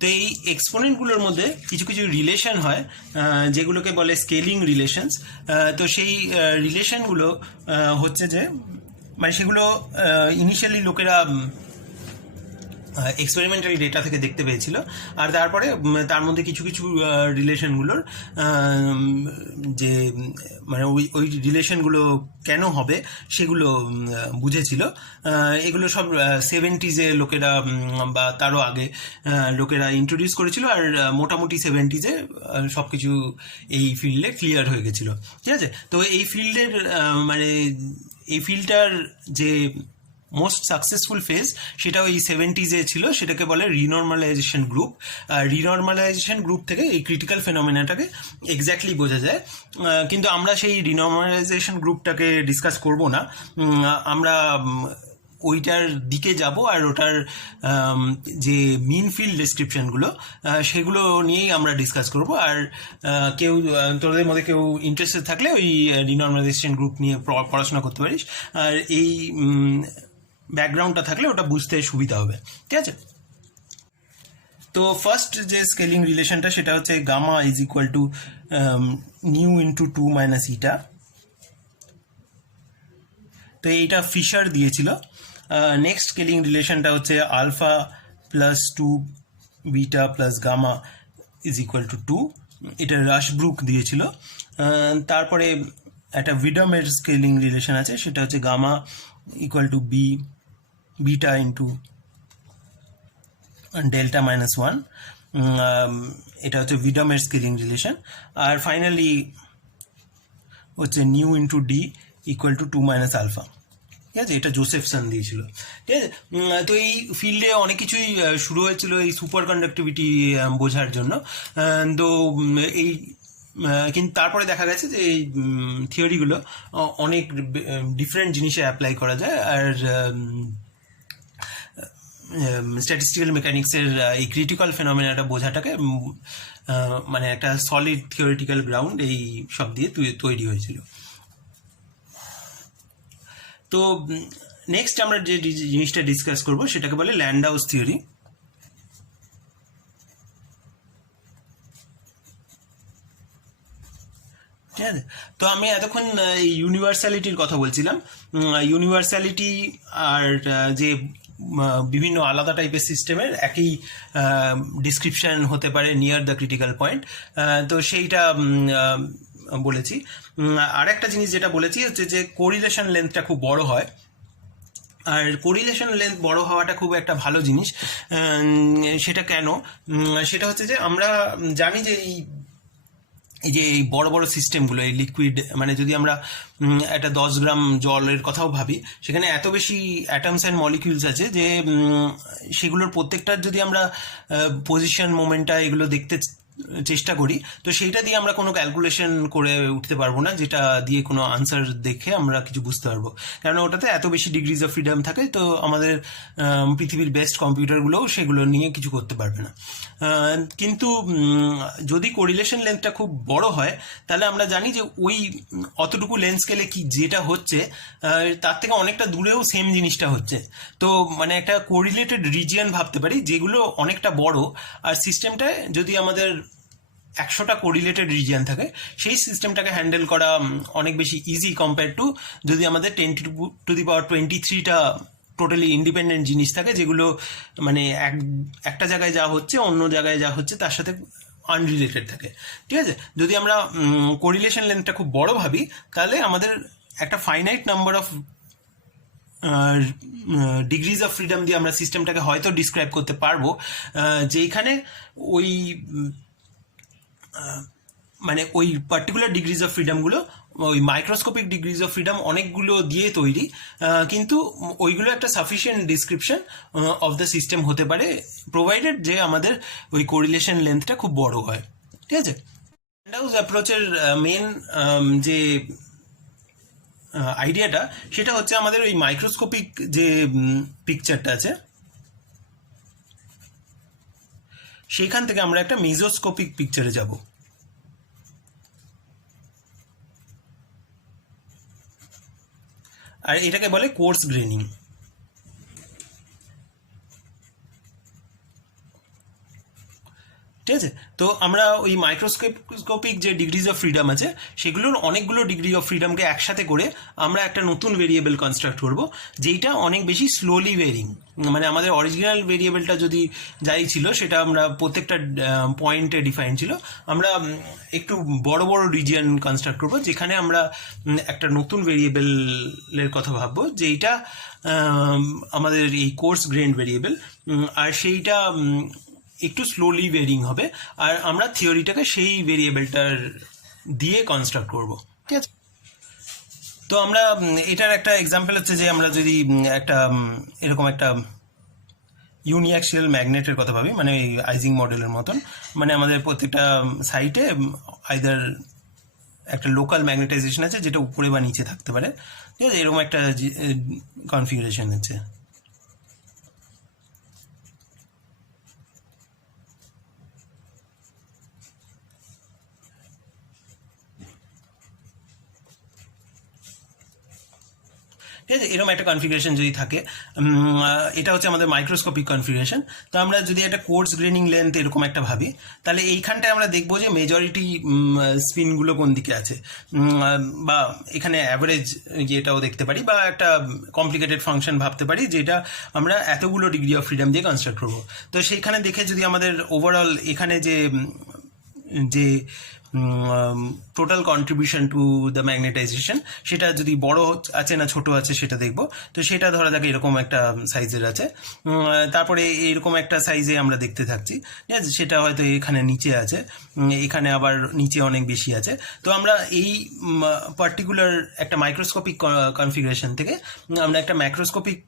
তো এই এক্সপোনেন্টগুলোর মধ্যে কিছু কিছু রিলেশন হয় যেগুলোকে বলে স্কেলিং রিলেশনস। তো সেই রিলেশনগুলো হচ্ছে যে মানে সেগুলো ইনিশিয়ালি লোকেরা এক্সপেরিমেন্টাল ডেটা থেকে দেখতে পেয়েছিল, আর তারপরে তার মধ্যে কিছু কিছু রিলেশনগুলোর যে মানে ওই ওই রিলেশনগুলো কেন হবে সেগুলো বুঝেছিল। এগুলো সব 70s-এ লোকেরা বা তারও আগে লোকেরা ইন্ট্রোডিউস করেছিল, আর মোটামুটি 70s-এ সব কিছু এই ফিল্ডে ক্লিয়ার হয়ে গেছিল। ঠিক আছে, তো এই ফিল্ডের মানে এই ফিল্ডটার যে মোস্ট সাকসেসফুল ফেজ সেটা ওই 70s-এ ছিল, সেটাকে বলে রিনর্মালাইজেশন গ্রুপ। রিনর্মালাইজেশন গ্রুপ থেকে এই ক্রিটিক্যাল ফেনোমেনাটাকে এক্স্যাক্টলি বোঝা যায়। কিন্তু আমরা সেই রিনর্মালাইজেশন গ্রুপটাকে ডিসকাস করব না, আমরা ওইটার দিকে যাব, আর ওটার যে মিন ফিল্ড ডেসক্রিপশনগুলো সেগুলো নিয়েই আমরা ডিসকাস করব। আর কেউ তোদের মধ্যে কেউ ইন্টারেস্টেড থাকলে ওই রিনর্মালাইজেশন গ্রুপ নিয়ে পড়াশোনা করতে পারিস, আর এই ব্যাকগ্রাউন্ডটা থাকলে ওটা বুঝতে সুবিধা হবে। ঠিক আছে, তো ফার্স্ট যে স্কেলিং রিলেশনটা সেটা হচ্ছে gamma is equal to nu into 2 minus eta. তো এইটা ফিশার দিয়েছিল। নেক্সট স্কেলিং রিলেশনটা হচ্ছে alpha plus 2 beta plus gamma is equal to 2, এটা রাশব্রুক দিয়েছিল। তারপরে একটা ভিডমের স্কেলিং রিলেশন আছে, সেটা হচ্ছে gamma equal to B beta into delta minus 1, এটা হচ্ছে ভিডমের স্কেলিং রিলেশন। আর ফাইনালি হচ্ছে nu into D equal to 2 minus alpha. ঠিক আছে, এটা জোসেফসন দিয়েছিল। ঠিক আছে, তো এই ফিল্ডে অনেক কিছুই শুরু হয়েছিল এই সুপার কন্ডাক্টিভিটি বোঝার জন্য। তো এই কিন্তু তারপরে দেখা গেছে যে এই থিওরিগুলো অনেক ডিফারেন্ট জিনিসে অ্যাপ্লাই করা যায়, আর স্ট্যাটিস্টিক্যাল মেকানিক্সের এই ক্রিটিক্যাল ফেনোমেনাটা বোঝাটাকে মানে একটা সলিড থিওরিটিক্যাল গ্রাউন্ড এই সব দিয়ে তৈরি হয়েছিল। তো নেক্সট আমরা যে জিনিসটা ডিসকাস করব সেটাকে বলে ল্যান্ডাউস থিওরি। ঠিক আছে, তো আমি এতক্ষণ ইউনিভার্সালিটির কথা বলছিলাম। ইউনিভার্সালিটি আর যে বিভিন্ন আলাদা টাইপের সিস্টেমের একই ডিসক্রিপশন হতে পারে নিয়ার দ্য ক্রিটিক্যাল পয়েন্ট, তো সেইটা বলেছি। আর একটা জিনিস যেটা বলেছি হচ্ছে যে কোরিলেশন লেন্থটা খুব বড় হয়, আর কোরিলেশন লেন্থ বড় হওয়াটা খুব একটা ভালো জিনিস। সেটা কেন? সেটা হচ্ছে যে আমরা জানি যে এই যে এই বড় বড় সিস্টেমগুলো, এই লিকুইড, মানে যদি আমরা একটা 10 গ্রাম জলের কথাও ভাবি, সেখানে এত বেশি অ্যাটমস অ্যান্ড মলিকিউলস আছে যে সেগুলোর প্রত্যেকটার যদি আমরা পজিশন, মোমেন্টা এগুলো দেখতে চেষ্টা করি, তো সেইটা দিয়ে আমরা কোনো ক্যালকুলেশন করে উঠতে পারবো না, যেটা দিয়ে কোনো আনসার দেখে আমরা কিছু বুঝতে পারবো, কারণ ওটাতে এত বেশি ডিগ্রিজ অফ ফ্রিডম থাকে। তো আমাদের পৃথিবীর বেস্ট কম্পিউটারগুলোও সেগুলো নিয়ে কিছু করতে পারবে না। কিন্তু যদি কোরিলেশন লেন্থটা খুব বড় হয়, তাহলে আমরা জানি যে ওই অতটুকু লেন্থ স্কেলে কি যেটা হচ্ছে তার থেকে অনেকটা দূরেও সেম জিনিসটা হচ্ছে। তো মানে একটা কোরিলেটেড রিজিয়ন ভাবতে পারি যেগুলো অনেকটা বড়, আর সিস্টেমটায় যদি আমাদের 100টা কোরিলেটেড রিজিয়ন থাকে, সেই সিস্টেমটাকে হ্যান্ডেল করা অনেক বেশি ইজি কম্পেয়ার টু যদি আমাদের 10⁻23টা টোটালি ইন্ডিপেন্ডেন্ট জিনিস থাকে, যেগুলো মানে একটা জায়গায় যা হচ্ছে অন্য জায়গায় যা হচ্ছে তার সাথে আনরিলেটেড থাকে। ঠিক আছে, যদি আমরা কোরিলেশন লেন্থটা খুব বড় ভাবি, তাহলে আমাদের একটা finite number of degrees of freedom দিয়ে আমরা সিস্টেমটাকে হয়তো ডিসক্রাইব করতে পারবো, যেইখানে ওই মানে ওই পার্টিকুলার ডিগ্রিজ অফ ফ্রিডমগুলো, ওই মাইক্রোস্কোপিক ডিগ্রিজ অফ ফ্রিডম অনেকগুলো দিয়ে তৈরি, কিন্তু ওইগুলো একটা sufficient description of the system হতে পারে, প্রোভাইডেড যে আমাদের ওই কোরিলেশন লেন্থটা খুব বড় হয়। ঠিক আছে, ল্যান্ডাউস অ্যাপ্রোচের মেন যে আইডিয়াটা, সেটা হচ্ছে আমাদের ওই মাইক্রোস্কোপিক যে পিকচারটা আছে, সেইখান থেকে আমরা একটা মেজোস্কোপিক পিকচারে যাব। আর এটাকে বলে কোর্স গ্রেনিং। ঠিক আছে। তো আমরা ওই মাইক্রোস্কোপিক যে ডিগ্রিজ অফ ফ্রিডম আছে সেগুলোর অনেকগুলো ডিগ্রি অফ ফ্রিডমকে একসাথে করে আমরা একটা নতুন ভেরিয়েবল কনস্ট্রাক্ট করব, যেইটা অনেক বেশি স্লোলি ভেরিং। মানে আমাদের অরিজিনাল ভেরিয়েবলটা যদি যাই ছিল সেটা আমরা প্রত্যেকটা পয়েন্টে ডিফাইন ছিল, আমরা একটু বড় বড় রিজিয়ন কনস্ট্রাক্ট করব যেখানে আমরা একটা নতুন ভেরিয়েবলের কথা ভাববো, যেইটা আমাদের এই কোর্স গ্রেন্ড ভেরিয়েবল, আর সেইটা একটু স্লোলি ভেরিং হবে, আর আমরা থিওরিটাকে সেই ভেরিয়েবলটার দিয়ে কনস্ট্রাক্ট করব। ঠিক আছে। তো আমরা এটার একটা এক্সাম্পল হচ্ছে যে আমরা যদি একটা এরকম একটা ইউনিঅ্যাক্সিয়াল ম্যাগনেটের কথা ভাবি, মানে এই আইজিং মডেলের মতন, মানে আমাদের প্রত্যেকটা সাইটে আইদার একটা লোকাল ম্যাগনেটাইজেশন আছে যেটা উপরে বা নিচে থাকতে পারে। ঠিক আছে, এরকম একটা কনফিগারেশন আছে। ঠিক আছে, এরকম একটা কনফিগারেশন যদি থাকে, এটা হচ্ছে আমাদের মাইক্রোস্কোপিক কনফিগারেশন। তো আমরা যদি একটা কোর্স গ্রেনিং লেন্থ এরকম একটা ভাবি, তাহলে এইখানটায় আমরা দেখবো যে মেজরিটি স্পিনগুলো কোন দিকে আছে, বা এখানে অ্যাভারেজ এটাও দেখতে পারি, বা একটা কমপ্লিকেটেড ফাংশন ভাবতে পারি যেটা আমরা এতগুলো ডিগ্রি অফ ফ্রিডম দিয়ে কনস্ট্রাক্ট করবো। তো সেইখানে দেখে যদি আমাদের ওভারঅল এখানে যে যে total contribution to the magnetization সেটা যদি বড় আছে না ছোট আছে সেটা দেখবো। তো সেটা ধরা যাক এরকম একটা সাইজের আছে, তারপরে এরকম একটা সাইজে আমরা দেখতে থাকছি। ঠিক আছে, সেটা হয়তো এখানে নিচে আছে, এখানে আবার নিচে অনেক বেশি আছে। তো আমরা এই পার্টিকুলার একটা মাইক্রোস্কোপিক কনফিগারেশন থেকে আমরা একটা ম্যাক্রোস্কোপিক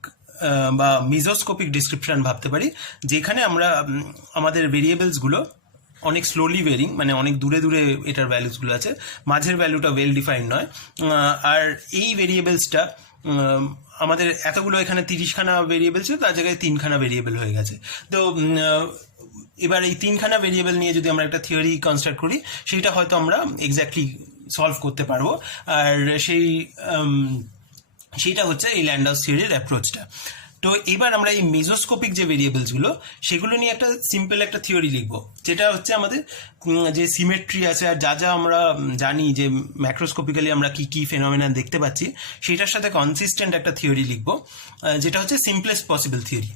বা মিজোস্কোপিক ডিসক্রিপশন ভাবতে পারি, যেখানে আমরা আমাদের ভেরিয়েবলসগুলো অনেক স্লোলি ভেরিং, মানে অনেক দূরে দূরে এটার ভ্যালুসগুলো আছে, মাঝের ভ্যালুটা ওয়েল ডিফাইন্ড নয়। আর এই ভেরিয়েবলসটা আমাদের এতগুলো এখানে 30খানা ভেরিয়েবল ছিল, তার জায়গায় 3খানা ভেরিয়েবল হয়ে গেছে। তো এবার এই 3খানা ভেরিয়েবল নিয়ে যদি আমরা একটা থিওরি কনস্ট্রাক্ট করি, সেইটা হয়তো আমরা এক্স্যাক্টলি সলভ করতে পারবো। আর সেইটা হচ্ছে এই ল্যান্ডাউস থিওরির অ্যাপ্রোচটা। তো এবার আমরা এই মেজোস্কোপিক যে ভেরিয়েবলসগুলো সেগুলো নিয়ে একটা সিম্পল একটা থিওরি লিখবো, যেটা হচ্ছে আমাদের যে সিমেট্রি আছে আর যা যা আমরা জানি যে ম্যাক্রোস্কোপিক্যালি আমরা কি কি ফেনোমেনা দেখতে পাচ্ছি, সেটার সাথে কনসিস্টেন্ট একটা থিওরি লিখবো, যেটা হচ্ছে সিম্পলেস্ট পসিবল থিওরি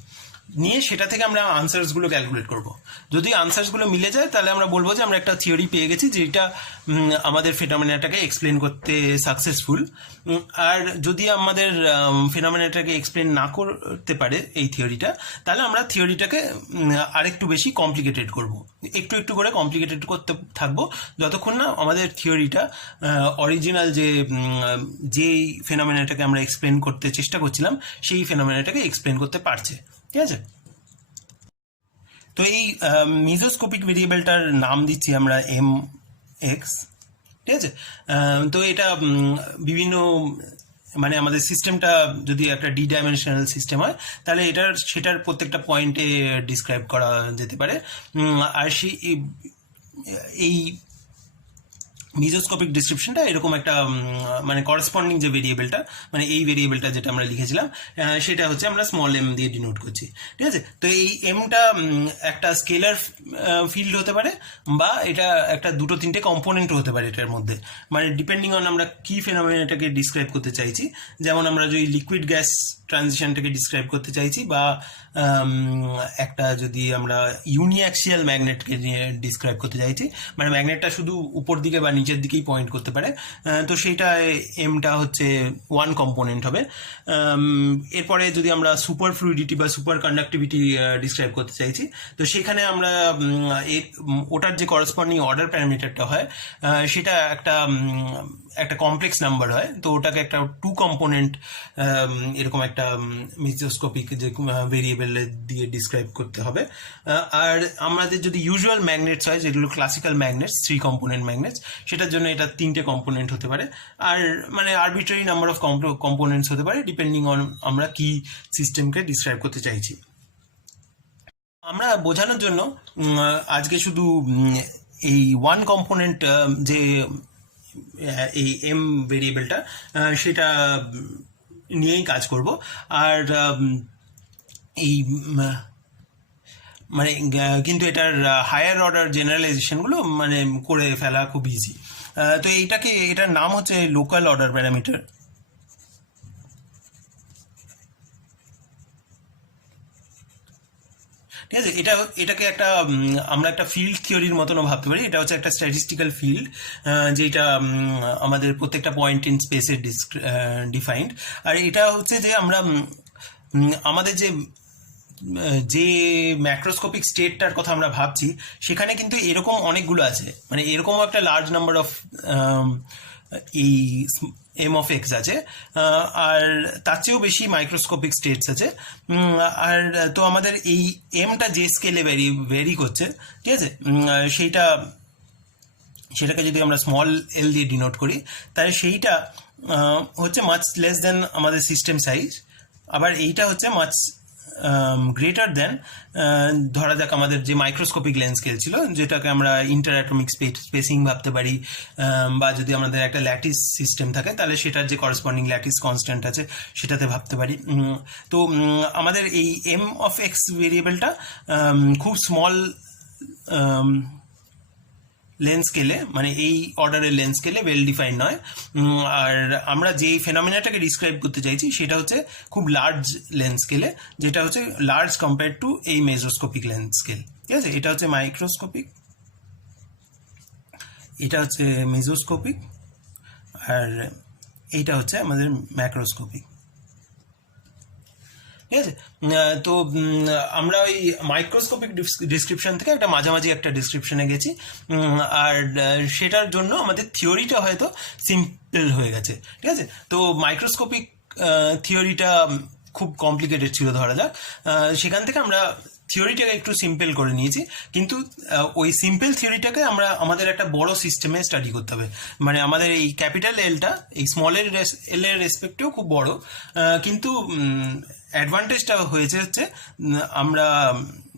নিয়ে সেটা থেকে আমরা আনসার্সগুলো ক্যালকুলেট করব। যদি আনসার্সগুলো মিলে যায় তাহলে আমরা বলবো যে আমরা একটা থিওরি পেয়ে গেছি যেটা আমাদের ফেনোমেনাটাকে এক্সপ্লেন করতে সাকসেসফুল। আর যদি আমাদের ফেনোমেনাটাকে এক্সপ্লেন না করতে পারে এই থিওরিটা, তাহলে আমরা থিওরিটাকে আরেকটু বেশি কমপ্লিকেটেড করব, একটু একটু করে কমপ্লিকেটেড করতে থাকবো, যতক্ষণ না আমাদের থিওরিটা অরিজিনাল যেই ফেনোমেনাটাকে আমরা এক্সপ্লেন করতে চেষ্টা করছিলাম সেই ফেনোমেনাটাকে এক্সপ্লেন করতে পারছে। ঠিক আছে। তো এই মিজোস্কোপিক ভেরিয়েবলটার নাম দিচ্ছি আমরা MX। ঠিক আছে। তো এটা বিভিন্ন, মানে আমাদের সিস্টেমটা যদি একটা ডাইমেনশনাল সিস্টেম হয় তাহলে সেটার প্রত্যেকটা পয়েন্টে ডিসক্রাইব করা যেতে পারে। আর এই মিজোস্কোপিক ডিসক্রিপশনটা এরকম একটা মানে করসপন্ডিং যে ভেরিয়েবলটা, মানে এই ভেরিয়েবলটা যেটা আমরা লিখেছিলাম সেটা হচ্ছে আমরা স্মল এম দিয়ে ডিনোট করছি। ঠিক আছে। তো এই এমটা একটা স্কেলার ফিল্ড হতে পারে, বা এটা একটা দুটো তিনটে কম্পোনেন্ট হতে পারে এটার মধ্যে, মানে ডিপেন্ডিং অন আমরা কি ফেনোমেনাটাকে ডিসক্রাইব করতে চাইছি। যেমন আমরা যদি লিকুইড গ্যাস ট্রানজিশনটাকে ডিসক্রাইব করতে চাইছি, বা একটা যদি আমরা ইউনিঅ্যাক্সিয়াল ম্যাগনেটকে ডিসক্রাইব করতে চাইছি, মানে ম্যাগনেটটা শুধু উপর দিকে বা নিচের দিকেই পয়েন্ট করতে পারে, তো সেইটা এমটা হচ্ছে ওয়ান কম্পোনেন্ট হবে। এরপরে যদি আমরা সুপার ফ্লুইডিটি বা সুপার কন্ডাক্টিভিটি ডিসক্রাইব করতে চাইছি, তো সেখানে আমরা ওটার যে করসপন্ডিং অর্ডার প্যারামিটারটা হয় সেটা একটা কমপ্লেক্স নাম্বার হয়, তো ওটাকে একটা টু কম্পোনেন্ট এরকম একটা মিজোস্কোপিক যে ভেরিয়েবল দিয়ে ডিসক্রাইব করতে হবে। আর আমাদের যদি ইউজুয়াল ম্যাগনেটস হয়, যেগুলো ক্লাসিক্যাল ম্যাগনেটস, 3 কম্পোনেন্ট ম্যাগনেটস, সেটার জন্য এটা 3টে কম্পোনেন্ট হতে পারে। আর মানে আরবিট্রারি নাম্বার অফ কম্পোনেন্টস হতে পারে ডিপেন্ডিং অন আমরা কি সিস্টেমকে ডিসক্রাইব করতে চাইছি। আমরা বোঝানোর জন্য আজকে শুধু এই ওয়ান কম্পোনেন্ট যে এই এম ভেরিয়েবলটা সেটা নিয়েই কাজ করব। আর এই মানে কিন্তু এটার হায়ার অর্ডার জেনারেলাইজেশনগুলো মানে করে ফেলা খুব ইজি। তো এটার নাম হচ্ছে লোকাল অর্ডার প্যারামিটার। ঠিক আছে, এটাকে একটা আমরা একটা ফিল্ড থিওরির মতনও ভাবতে পারি। এটা হচ্ছে একটা স্ট্যাটিস্টিক্যাল ফিল্ড, যেটা আমাদের প্রত্যেকটা পয়েন্ট ইন স্পেসে ডিফাইন্ড। আর এটা হচ্ছে যে আমরা আমাদের যে ম্যাক্রোস্কোপিক স্টেটটার কথা আমরা ভাবছি, সেখানে কিন্তু এরকম অনেকগুলো আছে, মানে এরকমও একটা লার্জ নাম্বার অফ এই এম অফ এক্স আছে, আর তার চেয়েও বেশি মাইক্রোস্কোপিক স্টেটস আছে। আর তো আমাদের এই এমটা যে স্কেলে ভেরি করছে, ঠিক আছে, সেটাকে যদি আমরা স্মল এল দিয়ে ডিনোট করি, তাহলে সেইটা হচ্ছে মাচ লেস দেন আমাদের সিস্টেম সাইজ। আবার এইটা হচ্ছে মাচ গ্রেটার দেন, ধরা যাক আমাদের যে মাইক্রোস্কোপিক লেন্স স্কেল ছিল, যেটাকে আমরা ইন্টারঅ্যাটমিক স্পেসিং ভাবতে পারি, বা যদি আমাদের একটা ল্যাটিস সিস্টেম থাকে তাহলে সেটার যে করসপন্ডিং ল্যাটিস কনস্ট্যান্ট আছে সেটাতে ভাবতে পারি। তো আমাদের এই এম অফ এক্স ভেরিয়েবলটা খুব স্মল লেন্স স্কেলে, মানে এই অর্ডারের লেন্স স্কেলে ওয়েল ডিফাইন্ড নয়। আর আমরা যেই ফেনোমেনাটাকে ডিসক্রাইব করতে চাইছি সেটা হচ্ছে খুব লার্জ লেন্স স্কেলে, যেটা হচ্ছে লার্জ কম্পেয়ার টু এই মেজোস্কোপিক লেন্স স্কেল। ঠিক আছে, এটা হচ্ছে মাইক্রোস্কোপিক, এটা হচ্ছে মেজোস্কোপিক, আর এইটা হচ্ছে আমাদের ম্যাক্রোস্কোপিক। ঠিক আছে, তো আমরা ওই মাইক্রোস্কোপিক ডিসক্রিপশন থেকে একটা মাঝামাঝি একটা ডিসক্রিপশনে গেছি, আর সেটার জন্য আমাদের থিওরিটা হয়তো সিম্পল হয়ে গেছে। ঠিক আছে, তো মাইক্রোস্কোপিক থিওরিটা খুব কমপ্লিকেটেড ছিল ধরা যাক, সেখান থেকে আমরা থিওরিটাকে একটু সিম্পল করে নিয়েছি, কিন্তু ওই সিম্পল থিওরিটাকে আমাদের একটা বড় সিস্টেমে স্টাডি করতে হবে। মানে আমাদের এই ক্যাপিটাল এলটা এই স্মল এল এর রেসপেক্টেও খুব বড়, কিন্তু অ্যাডভান্টেজটা হয়েছে হচ্ছে আমরা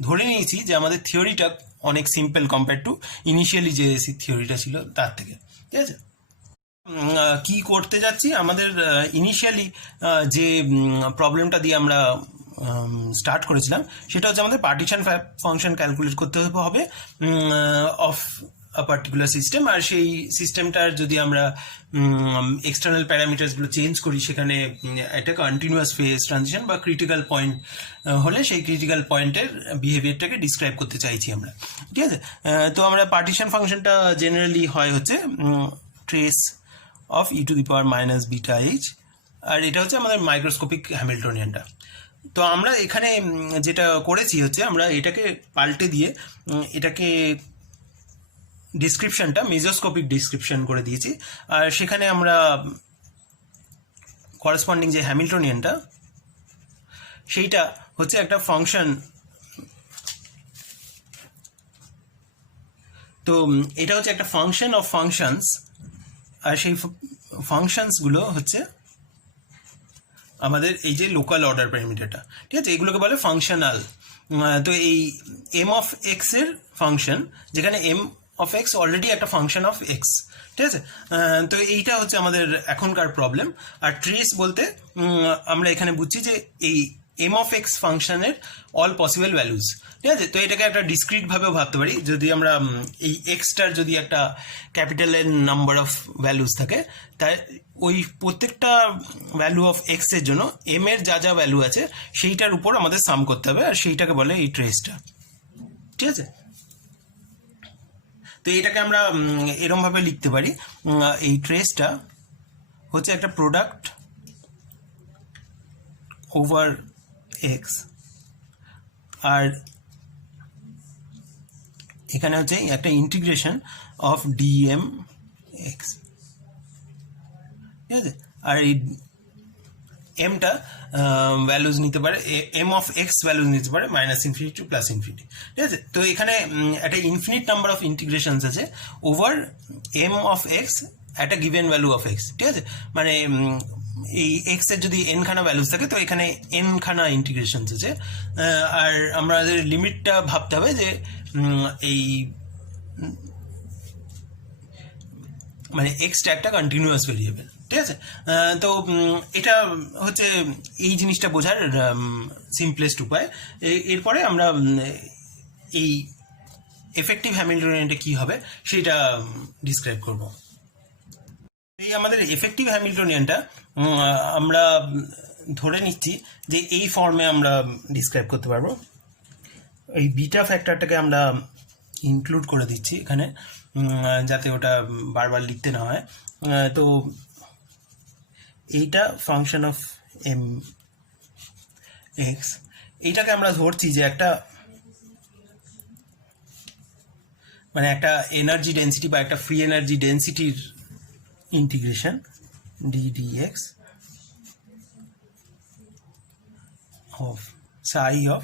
ধরে নিয়েছি যে আমাদের থিওরিটা অনেক সিম্পল কম্পেয়ার টু ইনিশিয়ালি যে থিওরিটা ছিল তার থেকে। ঠিক আছে, কি করতে যাচ্ছি, আমাদের ইনিশিয়ালি যে প্রবলেমটা দিয়ে আমরা স্টার্ট করেছিলাম সেটা হচ্ছে আমাদের পার্টিশন ফাংশন ক্যালকুলেট করতে হবে অফ পার্টিকুলার সিস্টেম। আর সেই সিস্টেমটার যদি আমরা এক্সটার্নাল প্যারামিটার্সগুলো চেঞ্জ করি, সেখানে একটা কন্টিনিউয়াস ফেজ ট্রানজিশন বা ক্রিটিক্যাল পয়েন্ট হলে সেই ক্রিটিক্যাল পয়েন্টের বিহেভিয়ারটাকে ডিসক্রাইব করতে চাইছি আমরা। ঠিক আছে, তো আমরা পার্টিশন ফাংশনটা জেনারেলি হয় হচ্ছে trace of e to the power minus beta H, আর এটা হচ্ছে আমাদের মাইক্রোস্কোপিক হ্যামিল্টনিয়ানটা। তো আমরা এখানে যেটা করেছি হচ্ছে আমরা এটাকে পাল্টে দিয়ে এটাকে ডিসক্রিপশনটা মেজোস্কোপিক ডিসক্রিপশন করে দিয়েছি, আর সেখানে আমরা করসপন্ডিং যে হ্যামিল্টনিয়ানটা সেইটা হচ্ছে একটা ফাংশন। তো এটা হচ্ছে একটা ফাংশন অফ ফাংশনস, আর সেই ফাংশনসগুলো হচ্ছে আমাদের এই যে লোকাল অর্ডার প্যারামিটারটা। ঠিক আছে, এগুলোকে বলে ফাংশনাল। তো এই এম অফ এক্স এর ফাংশন, যেখানে এম অফ এক্স অলরেডি একটা ফাংশন অফ এক্স। ঠিক আছে, তো এইটা হচ্ছে আমাদের এখনকার প্রবলেম। আর ট্রেস বলতে আমরা এখানে বুঝছি যে এই এম অফ এক্স ফাংশনের অল পসিবল ভ্যালুজ। ঠিক আছে, তো এটাকে একটা ডিসক্রিট ভাবেও ভাবতে পারি। যদি আমরা এই এক্সটার যদি একটা ক্যাপিটাল এর নাম্বার অফ ভ্যালুজ থাকে, তাই ওই প্রত্যেকটা ভ্যালু অফ এক্স এর জন্য এম এর যা যা ভ্যালু আছে সেইটার উপর আমাদের সাম করতে হবে, আর সেইটাকে বলে এই ট্রেসটা। ঠিক আছে, তো এটাকে আমরা এরম ভাবে লিখতে পারি, এই ট্রেসটা হচ্ছে একটা প্রোডাক্ট ওভার এক্স, আর এখানে হচ্ছে একটা ইন্টিগ্রেশন অফ ডিএম এক্স। ঠিক আছে, আর এই এমটা ভ্যালুজ নিতে পারে, এম অফ এক্স ভ্যালুজ নিতে পারে minus infinity two plus infinity. ঠিক আছে, তো এখানে একটা ইনফিনিট নাম্বার অফ ইন্টিগ্রেশনস আছে ওভার এম অফ এক্স একটা গিভেন ভ্যালু অফ এক্স। ঠিক আছে, মানে এই এক্স এর যদি এন খানা ভ্যালুজ থাকে তো এখানে এন খানা ইন্টিগ্রেশনস আছে, আর আমাদের লিমিটটা ভাবতে হবে যে এই মানে এক্সটা একটা কন্টিনিউয়াস ভেরিয়েবল। ঠিক আছে, তো এটা হচ্ছে এই জিনিসটা বোঝার সিম্পলেস্ট উপায়। এরপরে আমরা এই এফেক্টিভ হ্যামিল্টনিয়ানটা কী হবে সেটা ডিসক্রাইব করব। এই আমাদের এফেক্টিভ হ্যামিল্টনিয়ানটা আমরা ধরে নিচ্ছি যে এই ফর্মে আমরা ডিসক্রাইব করতে পারবো। এই বিটা ফ্যাক্টরটাকে আমরা ইনক্লুড করে দিচ্ছি এখানে, যাতে ওটা বারবার লিখতে না হয়। তো এইটা ফাংশন অফ এম এক্স, এইটাকে আমরা ধরছি যে একটা মানে একটা এনার্জি ডেন্সিটি বা একটা ফ্রি এনার্জি ডেন্সিটির integration ddx of psi of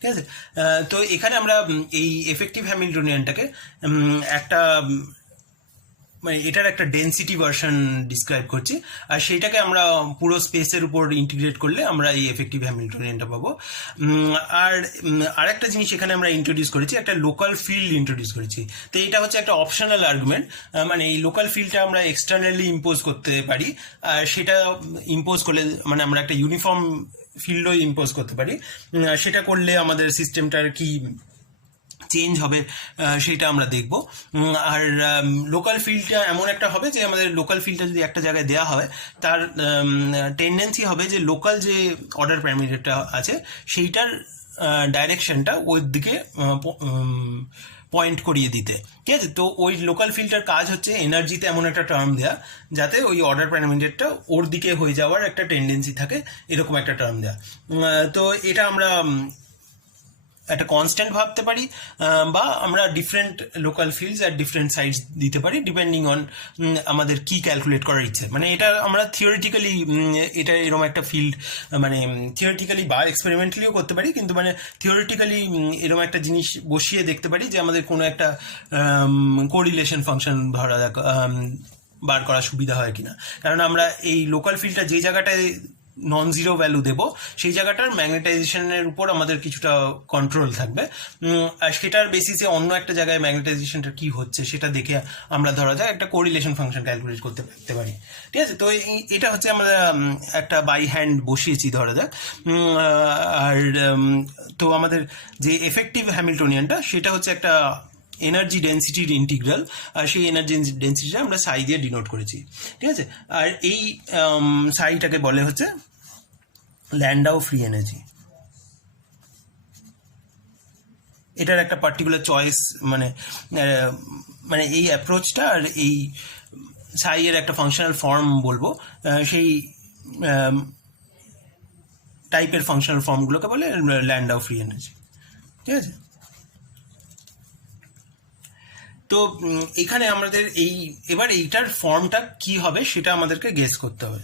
ঠিক আছে। তো এখানে আমরা এই এফেক্টিভ হ্যামিল্টনিয়ানটাকে একটা মানে এটার একটা ডেন্সিটি ভার্সন ডিসক্রাইব করছি, আর সেইটাকে আমরা পুরো স্পেসের উপর ইন্টিগ্রেট করলে আমরা এই এফেক্টিভ হ্যামিল্টনিয়ানটা পাবো। আর আরেকটা জিনিস এখানে আমরা ইন্ট্রোডিউস করেছি, একটা লোকাল ফিল্ড ইন্ট্রোডিউস করেছি। তো এটা হচ্ছে একটা অপশনাল আর্গুমেন্ট, মানে এই লোকাল ফিল্ডটা আমরা এক্সটার্নালি ইম্পোজ করতে পারি, আর সেটা ইম্পোজ করলে মানে আমরা একটা ইউনিফর্ম ফিল্ডও ইম্পোজ করতে পারি। সেটা করলে আমাদের সিস্টেমটার কি চেঞ্জ হবে সেটা আমরা দেখব। আর লোকাল ফিল্ডটা এমন একটা হবে যে আমাদের লোকাল ফিল্ডটা যদি একটা জায়গায় দেওয়া হয়, তার টেন্ডেন্সি হবে যে লোকাল যে অর্ডার প্যারামিটারটা আছে সেইটার ডাইরেকশনটা ওই দিকে পয়েন্ট করিয়ে দিতে, ঠিক আছে। তো ওই লোকাল ফিল্ডটার কাজ হচ্ছে এনার্জিতে এমন একটা টার্ম দেওয়া যাতে ওই অর্ডার প্যারামিটারটা ওর দিকে হয়ে যাওয়ার একটা টেন্ডেন্সি থাকে, এরকম একটা টার্ম দেওয়া। তো এটা আমরা একটা কনস্ট্যান্ট ভাবতে পারি, বা আমরা different local fields are different sides দিতে পারি ডিপেন্ডিং অন আমাদের কি ক্যালকুলেট করার ইচ্ছে। মানে এটা আমরা থিওরিটিক্যালি এটা এরকম একটা ফিল্ড মানে থিওরিটিক্যালি বা এক্সপেরিমেন্টালিও করতে পারি, কিন্তু মানে থিওরিটিক্যালি এরকম একটা জিনিস বসিয়ে দেখতে পারি যে আমাদের কোনো একটা কোরিলেশন ফাংশন ধরা যাক বার করা সুবিধা হয় কিনা। কারণ আমরা এই লোকাল ফিল্ডটা যে জায়গাটায় নন জিরো ভ্যালু দেব সেই জায়গাটার ম্যাগনেটাইজেশনের উপর আমাদের কিছুটা কন্ট্রোল থাকবে, আর সেটার বেসিসে অন্য একটা জায়গায় ম্যাগনেটাইজেশনটা কি হচ্ছে সেটা দেখে আমরা ধরা যায় একটা কোরিলেশন ফাংশন ক্যালকুলেট করতে পারি, ঠিক আছে। তো এটা হচ্ছে আমরা একটা বাই হ্যান্ড বসিয়েছি ধরা যাক। আর তো আমাদের যে এফেক্টিভ হ্যামিল্টনিয়ানটা সেটা হচ্ছে একটা এনার্জি ডেন্সিটির ইন্টিগ্রাল, আর সেই এনার্জি ডেন্সিটিটা আমরা সাই দিয়ে ডিনোট করেছি, ঠিক আছে। আর এই সাইটাকে বলে হচ্ছে ল্যান্ডাউ ফ্রি এনার্জি। এটার একটা পার্টিকুলার চয়েস মানে মানে এই অ্যাপ্রোচটা আর এই সাই এর একটা ফাংশনাল ফর্ম বলবো, সেই টাইপের ফাংশনাল ফর্মগুলোকে বলে ল্যান্ডাউ ফ্রি এনার্জি, ঠিক আছে। তো এখানে আমাদের এবার এইটার ফর্মটা কি হবে সেটা আমাদেরকে গেস করতে হবে,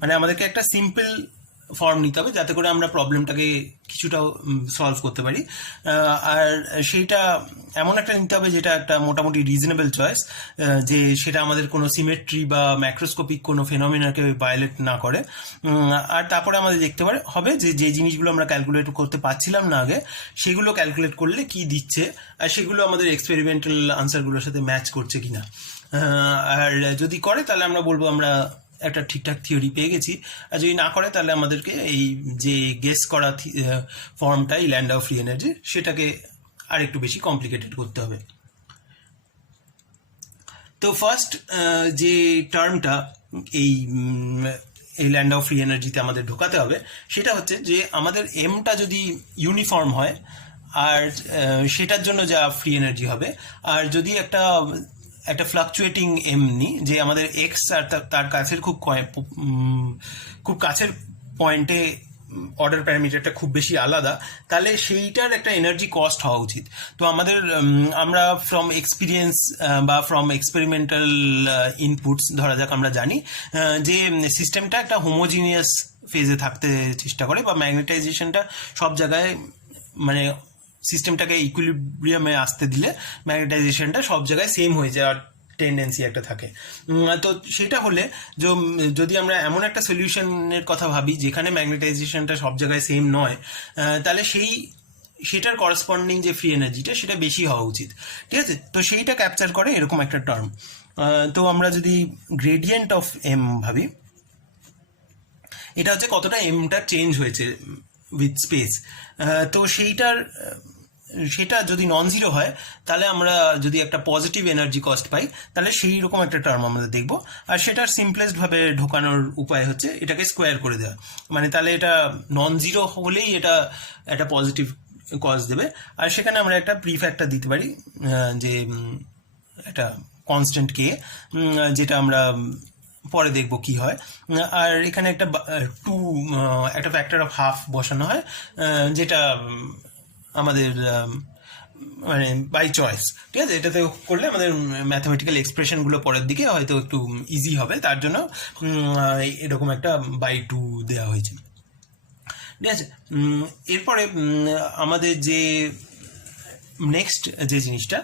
মানে আমাদেরকে একটা সিম্পল ফর্ম নিতে হবে যাতে করে আমরা প্রবলেমটাকে কিছুটা সলভ করতে পারি। আর সেইটা এমন একটা নিতে হবে যেটা একটা মোটামুটি রিজনেবল চয়েস, যে সেটা আমাদের কোনো সিমেট্রি বা ম্যাক্রোস্কোপিক কোনো ফেনোমেনাকে ভায়োলেট না করে। আর তারপরে আমাদের দেখতে হবে যে জিনিসগুলো আমরা ক্যালকুলেট করতে পারছিলাম না আগে সেগুলো ক্যালকুলেট করলে কি দিচ্ছে, আর সেগুলো আমাদের এক্সপেরিমেন্টাল আনসারগুলোর সাথে ম্যাচ করছে কিনা। আর যদি করে তাহলে আমরা বলবো আমরা একটা ঠিকঠাক থিওরি পেয়ে গেছি, আর যদি না করে তাহলে আমাদেরকে এই যে গেস করা ফর্মটাই ল্যান্ডাউ ফ্রি এনার্জি সেটাকে আর একটু বেশি কমপ্লিকেটেড করতে হবে। তো ফার্স্ট যে টার্মটা এই ল্যান্ডাউ ফ্রি এনার্জিতে আমাদের ঢোকাতে হবে সেটা হচ্ছে যে আমাদের এমটা যদি ইউনিফর্ম হয় আর সেটার জন্য যা ফ্রি এনার্জি হবে, আর যদি একটা ফ্লাকচুয়েটিং এম নিই যে আমাদের এক্স আর তার কাছের খুব কাছের পয়েন্টে অর্ডার প্যারামিটারটা খুব বেশি আলাদা, তাহলে সেইটার একটা এনার্জি কস্ট হওয়া উচিত। তো আমরা ফ্রম এক্সপিরিয়েন্স বা ফ্রম এক্সপেরিমেন্টাল ইনপুটস ধরা যাক আমরা জানি যে সিস্টেমটা একটা হোমোজিনিয়াস ফেজে থাকতে চেষ্টা করে, বা ম্যাগনেটাইজেশনটা সব জায়গায় মানে সিস্টেমটাকে ইকুইলিব্রিয়ামে আসতে দিলে ম্যাগনেটাইজেশনটা সব জায়গায় সেম হয়ে যাওয়ার টেন্ডেন্সি একটা থাকে। তো সেটা হলে যদি আমরা এমন একটা সলিউশনের কথা ভাবি যেখানে ম্যাগনেটাইজেশনটা সব জায়গায় সেম নয়, তাহলে সেটার করসপন্ডিং যে ফ্রি এনার্জিটা সেটা বেশি হওয়া উচিত, ঠিক আছে। তো সেইটা ক্যাপচার করে এরকম একটা টার্ম। তো আমরা যদি গ্রেডিয়েন্ট অফ এম ভাবি, এটা হচ্ছে কতটা এমটা চেঞ্জ হয়েছে উইথ স্পেস। তো সেটা যদি নন জিরো হয় তাহলে আমরা যদি একটা পজিটিভ এনার্জি কস্ট পাই তাহলে সেই রকম একটা টার্ম আমরা দেখব। আর সেটার সিম্পলেস্ট ভাবে ঢোকানোর উপায় হচ্ছে এটাকে স্কোয়ার করে দেওয়া, মানে তাহলে এটা নন জিরো হলেই এটা একটা পজিটিভ কস্ট দেবে। আর সেখানে আমরা একটা প্রিফ্যাক্টর দিতে পারি, যে একটা কনস্ট্যান্ট কে, যেটা আমরা পরে দেখব কি হয়। আর এখানে একটা একটা ফ্যাক্টর অফ হাফ বসানো হয়, যেটা আমাদের মানে বাই চয়েস, ঠিক আছে। এটাতে করলে আমাদের ম্যাথমেটিক্যাল এক্সপ্রেশনগুলো পরের দিকে হয়তো একটু ইজি হবে, তার জন্য এরকম একটা বাই 2 দেওয়া হয়েছে, ঠিক আছে। এরপরে আমাদের যে নেক্সট যে জিনিসটা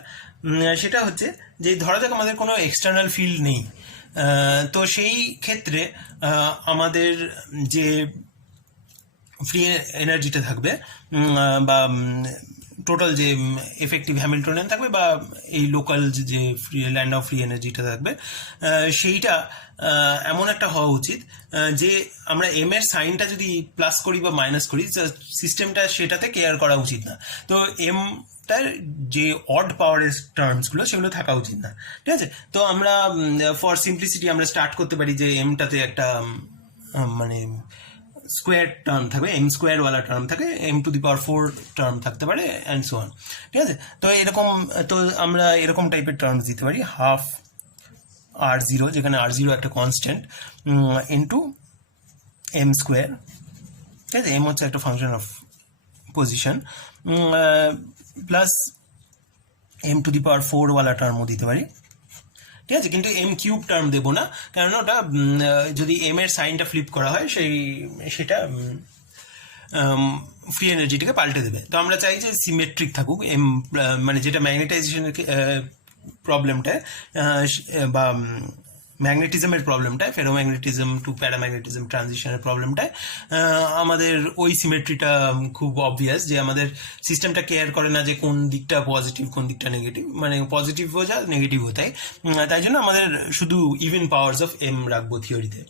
সেটা হচ্ছে যে ধরা যাক আমাদের কোনো এক্সটার্নাল ফিল্ড নেই, তো সেই ক্ষেত্রে আমাদের যে ফ্রি এনার্জিটা থাকবে বা টোটাল যে এফেক্টিভ হ্যামিল্টনিয়ান থাকবে বা এই লোকাল যে ফ্রি ল্যান্ড অফ ফ্রি এনার্জিটা থাকবে, সেইটা এমন একটা হওয়া উচিত যে আমরা এম এর সাইনটা যদি প্লাস করি বা মাইনাস করি, সিস্টেমটা সেটাতে কেয়ার করা উচিত না। তো এম তার যে অড পাওয়ারের টার্মসগুলো সেগুলো থাকা উচিত না, ঠিক আছে। তো আমরা ফর সিম্পলিসিটি আমরা স্টার্ট করতে পারি যে এমটাতে একটা মানে স্কোয়ার টার্ম থাকবে, এম স্কোয়ার ওয়ালা টার্ম থাকে, m⁴ টার্ম থাকতে পারে অ্যান্ড সো অন, ঠিক আছে। তো এরকম, তো আমরা এরকম টাইপের টার্মস দিতে পারি, হাফ r0, যেখানে r0 একটা কনস্ট্যান্ট, ইন্টু এম স্কোয়ার, ঠিক আছে। এম হচ্ছে একটা function of position, plus m⁴ ওয়ালা টার্মও দিতে পারি, ঠিক আছে। কিন্তু m³ টার্ম দেবো না, কারণ ওটা যদি এম এর সাইনটা ফ্লিপ করা হয় সেটা ফ্রি এনার্জিটাকে পাল্টে দেবে। তো আমরা চাই যে সিমেট্রিক থাকুক এম, মানে যেটা ম্যাগনেটাইজেশনের প্রবলেমটায় বা ম্যাগনেটিজমের প্রবলেমটায়, ফেরোম্যাগনেটিজম টু প্যারাম্যাগনেটিজম ট্রানজিশনের প্রবলেমটায় আমাদের ওই সিমেট্রিটা খুব অবভিয়াস, যে আমাদের সিস্টেমটা কেয়ার করে না যে কোন দিকটা পজিটিভ কোন দিকটা নেগেটিভ, মানে পজিটিভ হয়ে যায় নেগেটিভ হতাই, তাই জন্য আমাদের শুধু ইভেন পাওয়ার্স অফ এম রাখবো থিওরিতে,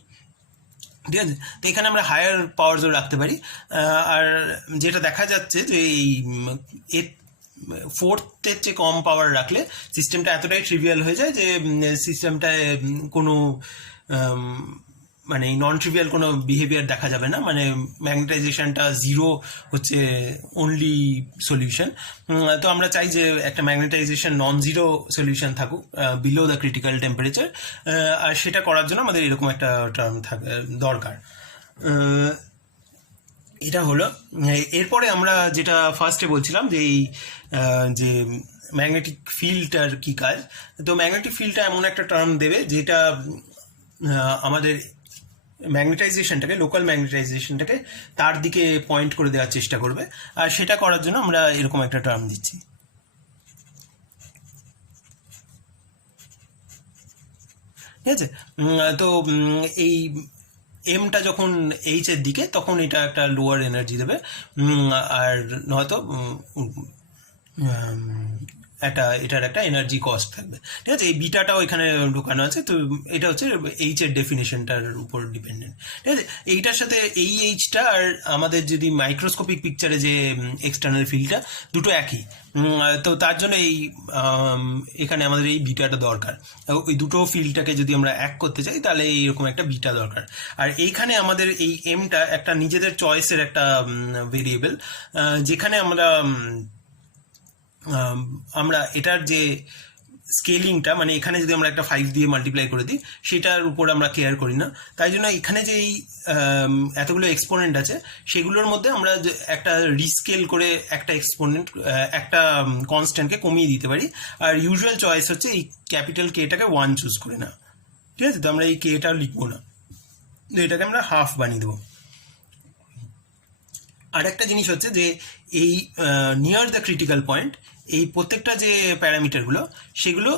ঠিক আছে। তো এখানে আমরা হায়ার পাওয়ার্সও রাখতে পারি। আর যেটা দেখা যাচ্ছে যে এই ফোর্থের চেয়ে কম পাওয়ার রাখলে সিস্টেমটা এতটাই ট্রিভিয়াল হয়ে যায় যে সিস্টেমটায় কোনো মানে নন ট্রিভিয়াল কোনো বিহেভিয়ার দেখা যাবে না, মানে ম্যাগনেটাইজেশনটা 0 হচ্ছে অনলি সলিউশন। তো আমরা চাই যে একটা ম্যাগনেটাইজেশন নন জিরো সলিউশন থাকুক বিলো দ্য ক্রিটিক্যাল টেম্পারেচার, আর সেটা করার জন্য আমাদের এরকম একটা টার্ম দরকার। এটা হলো। এরপরে আমরা যেটা ফার্স্টে বলছিলাম যে এই যে ম্যাগনেটিক ফিল্ডটার কি কাজ, তো ম্যাগনেটিক ফিল্ডটা এমন একটা টার্ম দেবে যেটা আমাদের ম্যাগনেটাইজেশনটাকে, লোকাল ম্যাগনেটাইজেশনটাকে তার দিকে পয়েন্ট করে দেওয়ার চেষ্টা করবে, আর সেটা করার জন্য আমরা এরকম একটা টার্ম দিচ্ছি, ঠিক আছে। তো এই এমটা যখন এইচ এর দিকে তখন এটা একটা লোয়ার এনার্জি দেবে, আর নয়তো এটার একটা এনার্জি কস্ট থাকবে, ঠিক আছে। এই বিটাটাও এখানে ঢোকানো আছে, তো এটা হচ্ছে এইচ এর ডেফিনেশনটার উপর ডিপেন্ডেন্ট, ঠিক আছে। এইটার সাথে এই এইচটা আর আমাদের যদি মাইক্রোস্কোপিক পিকচারে যে এক্সটার্নাল ফিল্ডটা দুটো একই, তো তার জন্য এই এখানে আমাদের এই বিটাটা দরকার। ওই দুটো ফিল্ডটাকে যদি আমরা এক করতে চাই তাহলে এইরকম একটা বিটা দরকার। আর এইখানে আমাদের এই এমটা একটা নিজেদের চয়েসের একটা ভেরিয়েবল, যেখানে আমরা এটার যে স্কেলিংটা, মানে এখানে যদি আমরা একটা 5 দিয়ে মাল্টিপ্লাই করে দিই সেটার উপর আমরা কেয়ার করি না, তাই জন্য এখানে যে এই এতগুলো এক্সপোনেন্ট আছে সেগুলোর মধ্যে আমরা একটা রিস্কেল করে একটা এক্সপোনেন্ট, একটা কনস্ট্যান্টকে কমিয়ে দিতে পারি। আর ইউজুয়াল চয়েস হচ্ছে এই ক্যাপিটাল কেটাকে 1 চুজ করে না, ঠিক আছে। তো আমরা এই কেটা লিখবো না, তো এটাকে আমরা হাফ বানিয়ে দেবো। আর একটা জিনিস হচ্ছে যে এই নিয়ার দ্য ক্রিটিক্যাল পয়েন্ট এই প্রত্যেকটা যে প্যারামিটারগুলো সেগুলো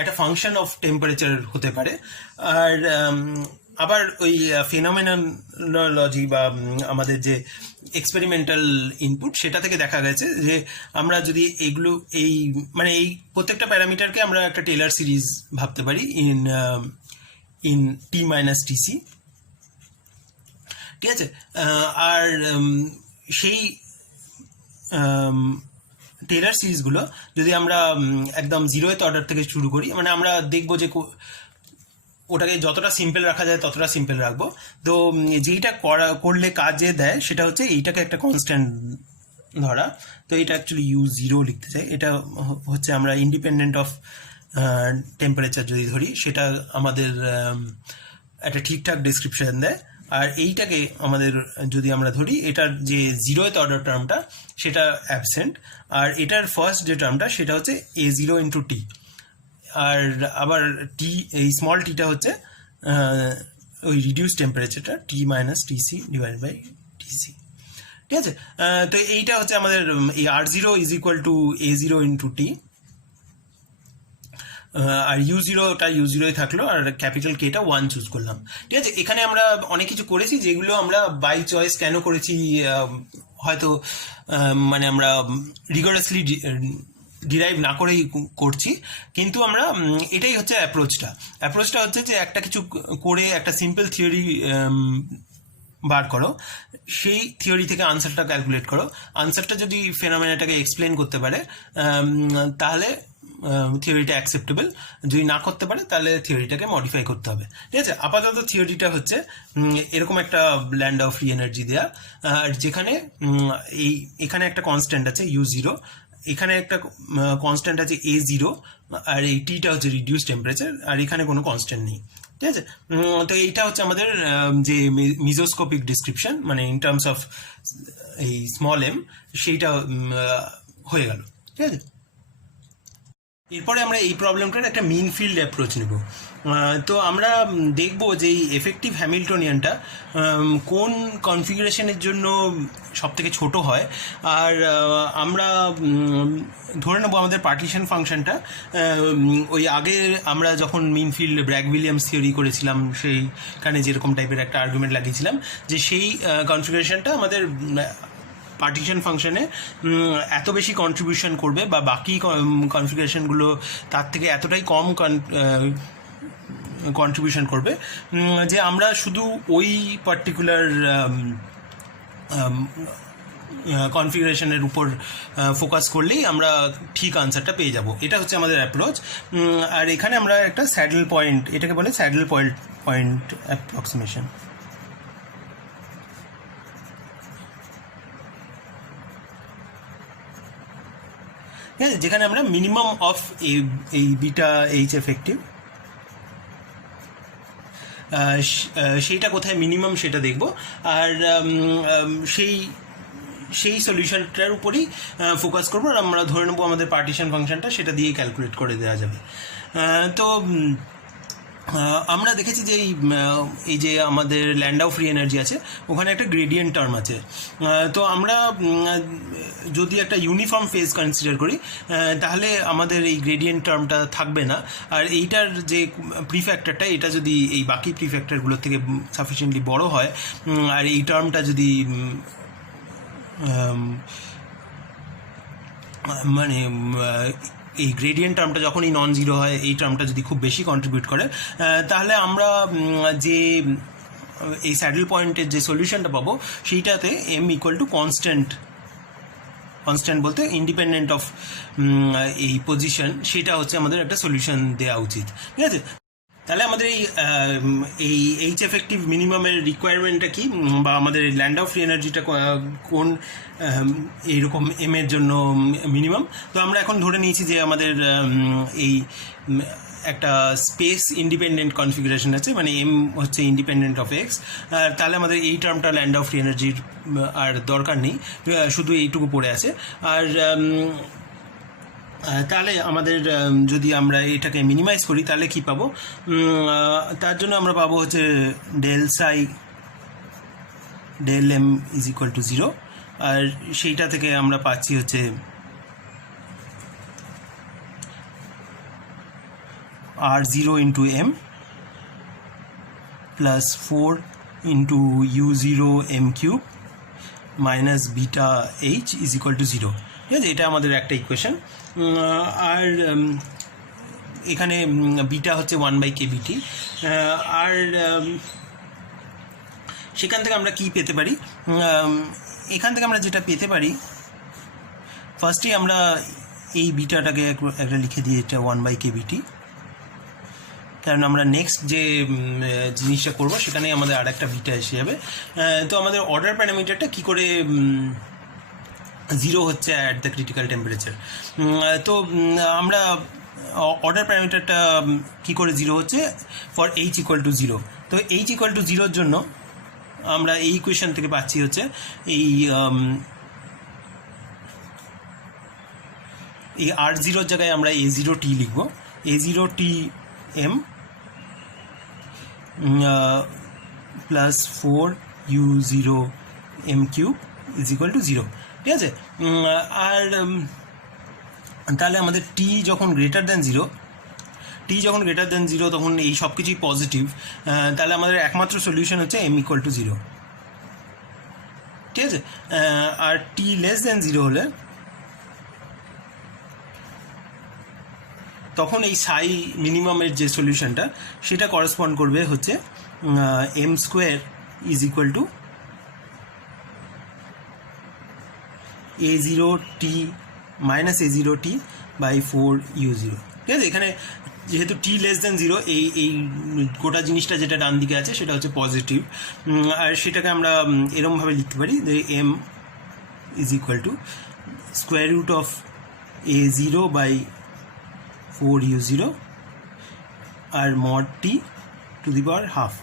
একটা ফাংশন অফ টেম্পারেচার হতে পারে। আর আবার ওই ফেনোমেনোলজি বা আমাদের যে এক্সপেরিমেন্টাল ইনপুট সেটা থেকে দেখা গেছে যে আমরা যদি এগুলো এই মানে এই প্রত্যেকটা প্যারামিটারকে আমরা একটা টেলর সিরিজ ভাবতে পারি ইন টি মাইনাস টিসি, ঠিক আছে। আর সেই টেলর সিরিজগুলো যদি আমরা একদম জিরোথ অর্ডার থেকে শুরু করি, মানে আমরা দেখবো যে ওটাকে যতটা সিম্পল রাখা যায় ততটা সিম্পল রাখবো। তো যেইটা করলে কাজে দেয় সেটা হচ্ছে এইটাকে একটা কনস্ট্যান্ট ধরা। তো এটা অ্যাকচুয়ালি U0 লিখতে চাই। এটা হচ্ছে আমরা ইন্ডিপেন্ডেন্ট অফ টেম্পারেচার যদি ধরি, সেটা আমাদের একটা ঠিকঠাক ডিসক্রিপশন দেয়। আর এইটাকে আমাদের যদি আমরা ধরি, এটার যে জিরোথ অর্ডার টার্মটা সেটা অ্যাবসেন্ট, আর এটার ফার্স্ট যে টার্মটা সেটা হচ্ছে A0 ইন্টু টি। আর আবার টি, এই স্মল টিটা হচ্ছে ওই রিডিউস টেম্পারেচারটা T minus TC divide by TC. ঠিক আছে। তো এইটা হচ্ছে আমাদের এই R0 is equal to A0 into T, আর U0টা U0ই থাকলো, আর ক্যাপিটাল কেটা 1 চুজ করলাম। ঠিক আছে। এখানে আমরা অনেক কিছু করেছি যেগুলো আমরা বাই চয়েস কেন করেছি, হয়তো মানে আমরা রিগোরাসলি ডিরাইভ না করেই করছি, কিন্তু আমরা এটাই হচ্ছে অ্যাপ্রোচটা হচ্ছে যে একটা কিছু করে একটা সিম্পল থিওরি বার করো, সেই থিওরি থেকে আনসারটা ক্যালকুলেট করো। আনসারটা যদি ফেনোমেনাটাকে এক্সপ্লেন করতে পারে তাহলে থিওরিটা অ্যাকসেপ্টেবল, যদি না করতে পারে তাহলে থিওরিটাকে মডিফাই করতে হবে। ঠিক আছে। আপাতত থিওরিটা হচ্ছে এরকম একটা ল্যান্ডাউ ফ্রি এনার্জি দেয়া, আর যেখানে এখানে একটা কনস্ট্যান্ট আছে U0, এখানে একটা কনস্ট্যান্ট আছে A0, আর এই টিটা হচ্ছে রিডিউস টেম্পারেচার, আর এখানে কোনো কনস্ট্যান্ট নেই। ঠিক আছে। তো এইটা হচ্ছে আমাদের যে মিজোস্কোপিক ডিসক্রিপশন, মানে ইন টার্মস অফ এই স্মল এম, সেইটা হয়ে গেল। ঠিক আছে। এরপরে আমরা এই প্রবলেমটার একটা মিন ফিল্ড অ্যাপ্রোচ নেব। তো আমরা দেখব যে এই এফেক্টিভ হ্যামিল্টনিয়ানটা কোন কনফিগারেশনের জন্য সব থেকে ছোট হয়, আর আমরা ধরে নেব আমাদের পার্টিশন ফাংশনটা ওই আগে আমরা যখন মিন ফিল্ড ব্র্যাগ উইলিয়ামস থিওরি করেছিলাম সেইখানে যেরকম টাইপের একটা আর্গুমেন্ট লাগিয়েছিলাম, যে সেই কনফিগারেশনটা আমাদের পার্টিশন ফাংশনে এত বেশি কন্ট্রিবিউশন করবে, বা বাকি কনফিগারেশনগুলো তার থেকে এতটাই কম কন্ট্রিবিউশন করবে, যে আমরা শুধু ওই পার্টিকুলার কনফিগারেশনের উপর ফোকাস করলেই আমরা ঠিক আনসারটা পেয়ে যাব। এটা হচ্ছে আমাদের অ্যাপ্রোচ। আর এখানে আমরা একটা স্যাডেল পয়েন্ট, এটাকে বলে স্যাডেল পয়েন্ট অ্যাপ্রক্সিমেশন। ঠিক আছে। যেখানে আমরা মিনিমাম অফ এই বিটা এইচ এফেক্টিভ, সেইটা কোথায় মিনিমাম সেটা দেখব, আর সেই সলিউশনটার উপরেই ফোকাস করবো, আর আমরা ধরে নেবো আমাদের পার্টিশন ফাংশনটা সেটা দিয়েই ক্যালকুলেট করে দেওয়া যাবে। তো আমরা দেখেছি যে এই যে আমাদের ল্যান্ডাউ ফ্রি এনার্জি আছে, ওখানে একটা গ্রেডিয়েন্ট টার্ম আছে। তো আমরা যদি একটা ইউনিফর্ম ফেজ কনসিডার করি তাহলে আমাদের এই গ্রেডিয়েন্ট টার্মটা থাকবে না, আর এইটার যে প্রিফ্যাক্টরটা, এটা যদি এই বাকি প্রিফ্যাক্টরগুলোর থেকে সাফিসিয়েন্টলি বড় হয়, আর এই টার্মটা যদি মানে এই গ্রেডিয়েন্ট টার্মটা যখনই নন জিরো হয়, এই টার্মটা যদি খুব বেশি কন্ট্রিবিউট করে, তাহলে আমরা যে এই স্যাডেল পয়েন্টের যে সলিউশনটা পাবো সেইটাতে m ইকুয়াল টু কনস্ট্যান্ট বলতে ইন্ডিপেন্ডেন্ট অফ এই পজিশন, সেটা হচ্ছে আমাদের একটা সলিউশন দেওয়া উচিত। ঠিক আছে। তাহলে আমাদের এই এইচ এফেক্টিভ মিনিমামের রিকোয়ারমেন্টটা কি, বা আমাদের ল্যান্ডাউ ফ্রি এনার্জিটা কোন এইরকম এম এর জন্য মিনিমাম। তো আমরা এখন ধরে নিয়েছি যে আমাদের এই একটা স্পেস ইন্ডিপেন্ডেন্ট কনফিগারেশন আছে, মানে এম হচ্ছে ইন্ডিপেন্ডেন্ট অফ এক্স, তাহলে আমাদের এই টার্মটা ল্যান্ডাউ ফ্রি এনার্জির আর দরকার নেই, শুধু এইটুকু পড়ে আছে। আর তাহলে আমাদের যদি আমরা এটাকে মিনিমাইজ করি তাহলে কি পাবো, তার জন্য আমরা পাবো হচ্ছে del M is equal to 0, আর সেইটা থেকে আমরা পাচ্ছি হচ্ছে R0 into M plus 4 into U0 M cube minus beta H is equal to 0। ঠিক আছে। এটা আমাদের একটা ইকুয়েশন। আর এখানে বিটা হচ্ছে 1/kBT, আর সেখান থেকে আমরা কি পেতে পারি, এখান থেকে আমরা যেটা পেতে পারি, ফার্স্টেই আমরা এই বিটাটাকে একটা লিখে দিই, এটা 1/kBt, কারণ আমরা নেক্সট যে জিনিসটা করব সেখানে আমাদের আর একটা বিটা এসে যাবে। তো আমাদের অর্ডার প্যারামিটারটা কী করে 0 হচ্ছে অ্যাট দ্য ক্রিটিক্যাল টেম্পারেচার, তো আমরা অর্ডার প্যারামিটারটা কী করে 0 হচ্ছে, ফর h = 0। তো h = 0-র জন্য আমরা এই ইকুয়েশন থেকে পাচ্ছি হচ্ছে এই R0-র জায়গায় আমরা A0t লিখব, A0tm প্লাস 4u0m³ = 0, ঠিক আছে। আর তাহলে আমাদের t যখন গ্রেটার দ্যান 0 তখন এই সব কিছুই পজিটিভ, তাহলে আমাদের একমাত্র সলিউশন হচ্ছে m = 0, ঠিক আছে। আর t লেস দ্যান 0 হলে তখন এই সাই মিনিমামের যে সলিউশনটা সেটা করেসপন্ড করবে হচ্ছে m² = A0t - A0t/4u0, ঠিক আছে। এখানে যেহেতু t লেস দেন 0, এই গোটা জিনিসটা যেটা ডান দিকে আছে সেটা হচ্ছে পজিটিভ, আর সেটাকে আমরা এরমভাবে লিখতে পারি যে m = A0/4u0 আর mod t to the power half,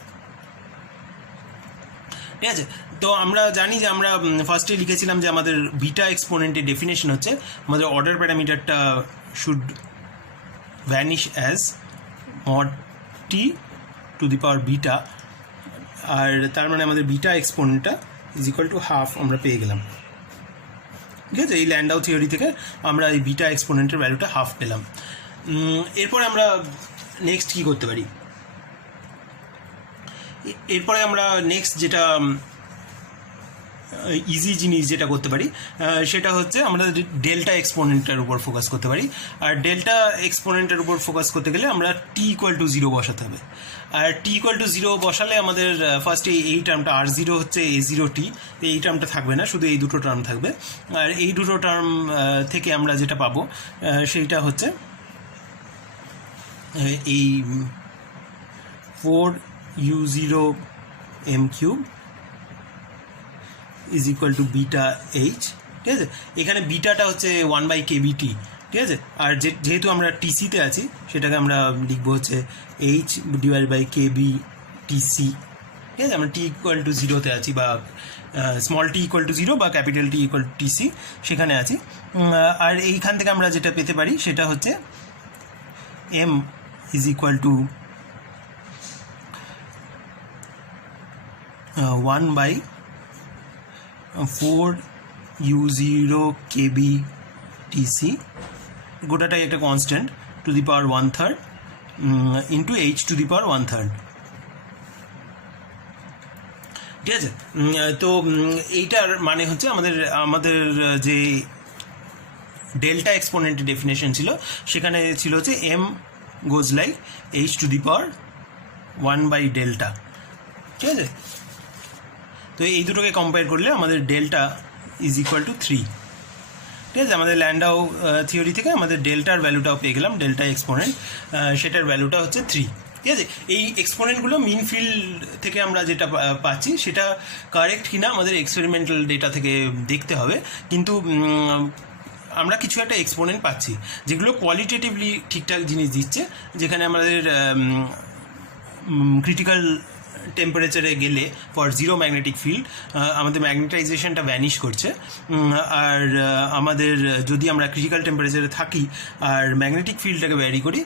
ঠিক আছে। তো আমরা জানি যে আমরা ফার্স্টে লিখেছিলাম যে আমাদের বিটা এক্সপোনেন্টের ডেফিনেশন হচ্ছে আমাদের অর্ডার প্যারামিটারটা should vanish as mod t to the power beta, আর তার মানে আমাদের বিটা এক্সপোনেন্টটা = হাফ আমরা পেয়ে গেলাম, ঠিক আছে। এই ল্যান্ডাউ থিওরি থেকে আমরা এই বিটা এক্সপোনেন্টের ভ্যালুটা হাফ পেলাম। এরপরে আমরা নেক্সট কী করতে পারি, এরপরে আমরা নেক্সট যেটা ইজি জিনিস যেটা করতে পারি সেটা হচ্ছে আমরা ডেল্টা এক্সপোনেন্টের উপর ফোকাস করতে পারি। আর ডেল্টা এক্সপোনেন্টের উপর ফোকাস করতে গেলে আমরা t = 0 বসাতে হবে। আর t = 0 বসালে আমাদের ফার্স্টে এই টার্মটা R0 হচ্ছে A0t, এই টার্মটা থাকবে না, শুধু এই দুটো টার্ম থাকবে। আর এই দুটো টার্ম থেকে আমরা যেটা পাবো সেইটা হচ্ছে এই 4u0m³ = βh, ঠিক আছে। এখানে বিটাটা হচ্ছে 1/kBt, ঠিক আছে। আর যেহেতু আমরা টিসিতে আছি সেটাকে আমরা লিখবো হচ্ছে h/kBTc, ঠিক আছে। আমরা t = 0-তে আছি, বা স্মল t = 0 বা ক্যাপিটাল T = TC সেখানে আছি। আর এইখান থেকে আমরা যেটা পেতে পারি সেটা হচ্ছে m = 1/4u0kBTc, গোটাটাই একটা constant, to the power 1/3 into h to the power 1/3, ঠিক আছে। তো এইটার মানে হচ্ছে আমাদের যে ডেল্টা এক্সপোনেন্টের ডেফিনেশন ছিল সেখানে ছিল হচ্ছে m goes like h to the power 1/delta, ঠিক আছে। তো এই দুটোকে কম্পেয়ার করলে আমাদের ডেল্টা = 3, ঠিক আছে। আমাদের ল্যান্ডাউ থিওরি থেকে আমাদের ডেল্টার ভ্যালুটাও পেয়ে গেলাম, ডেল্টা এক্সপোনেন্ট, সেটার ভ্যালুটা হচ্ছে 3, ঠিক আছে। এই এক্সপোনেন্টগুলো মিন ফিল্ড থেকে আমরা যেটা পাচ্ছি সেটা কারেক্ট কিনা আমাদের এক্সপেরিমেন্টাল ডেটা থেকে দেখতে হবে, কিন্তু আমরা কিছু একটা এক্সপোনেন্ট পাচ্ছি যেগুলো কোয়ালিটেটিভলি ঠিকঠাক জিনিস দিচ্ছে, যেখানে আমাদের ক্রিটিক্যাল টেম্পারেচারে গেলে ফর 0 ম্যাগনেটিক ফিল্ড আমাদের ম্যাগনেটাইজেশনটা ভ্যানিশ করছে। আর আমাদের যদি আমরা ক্রিটিক্যাল টেম্পারেচারে থাকি আর ম্যাগনেটিক ফিল্ডটাকে ভ্যারি করি,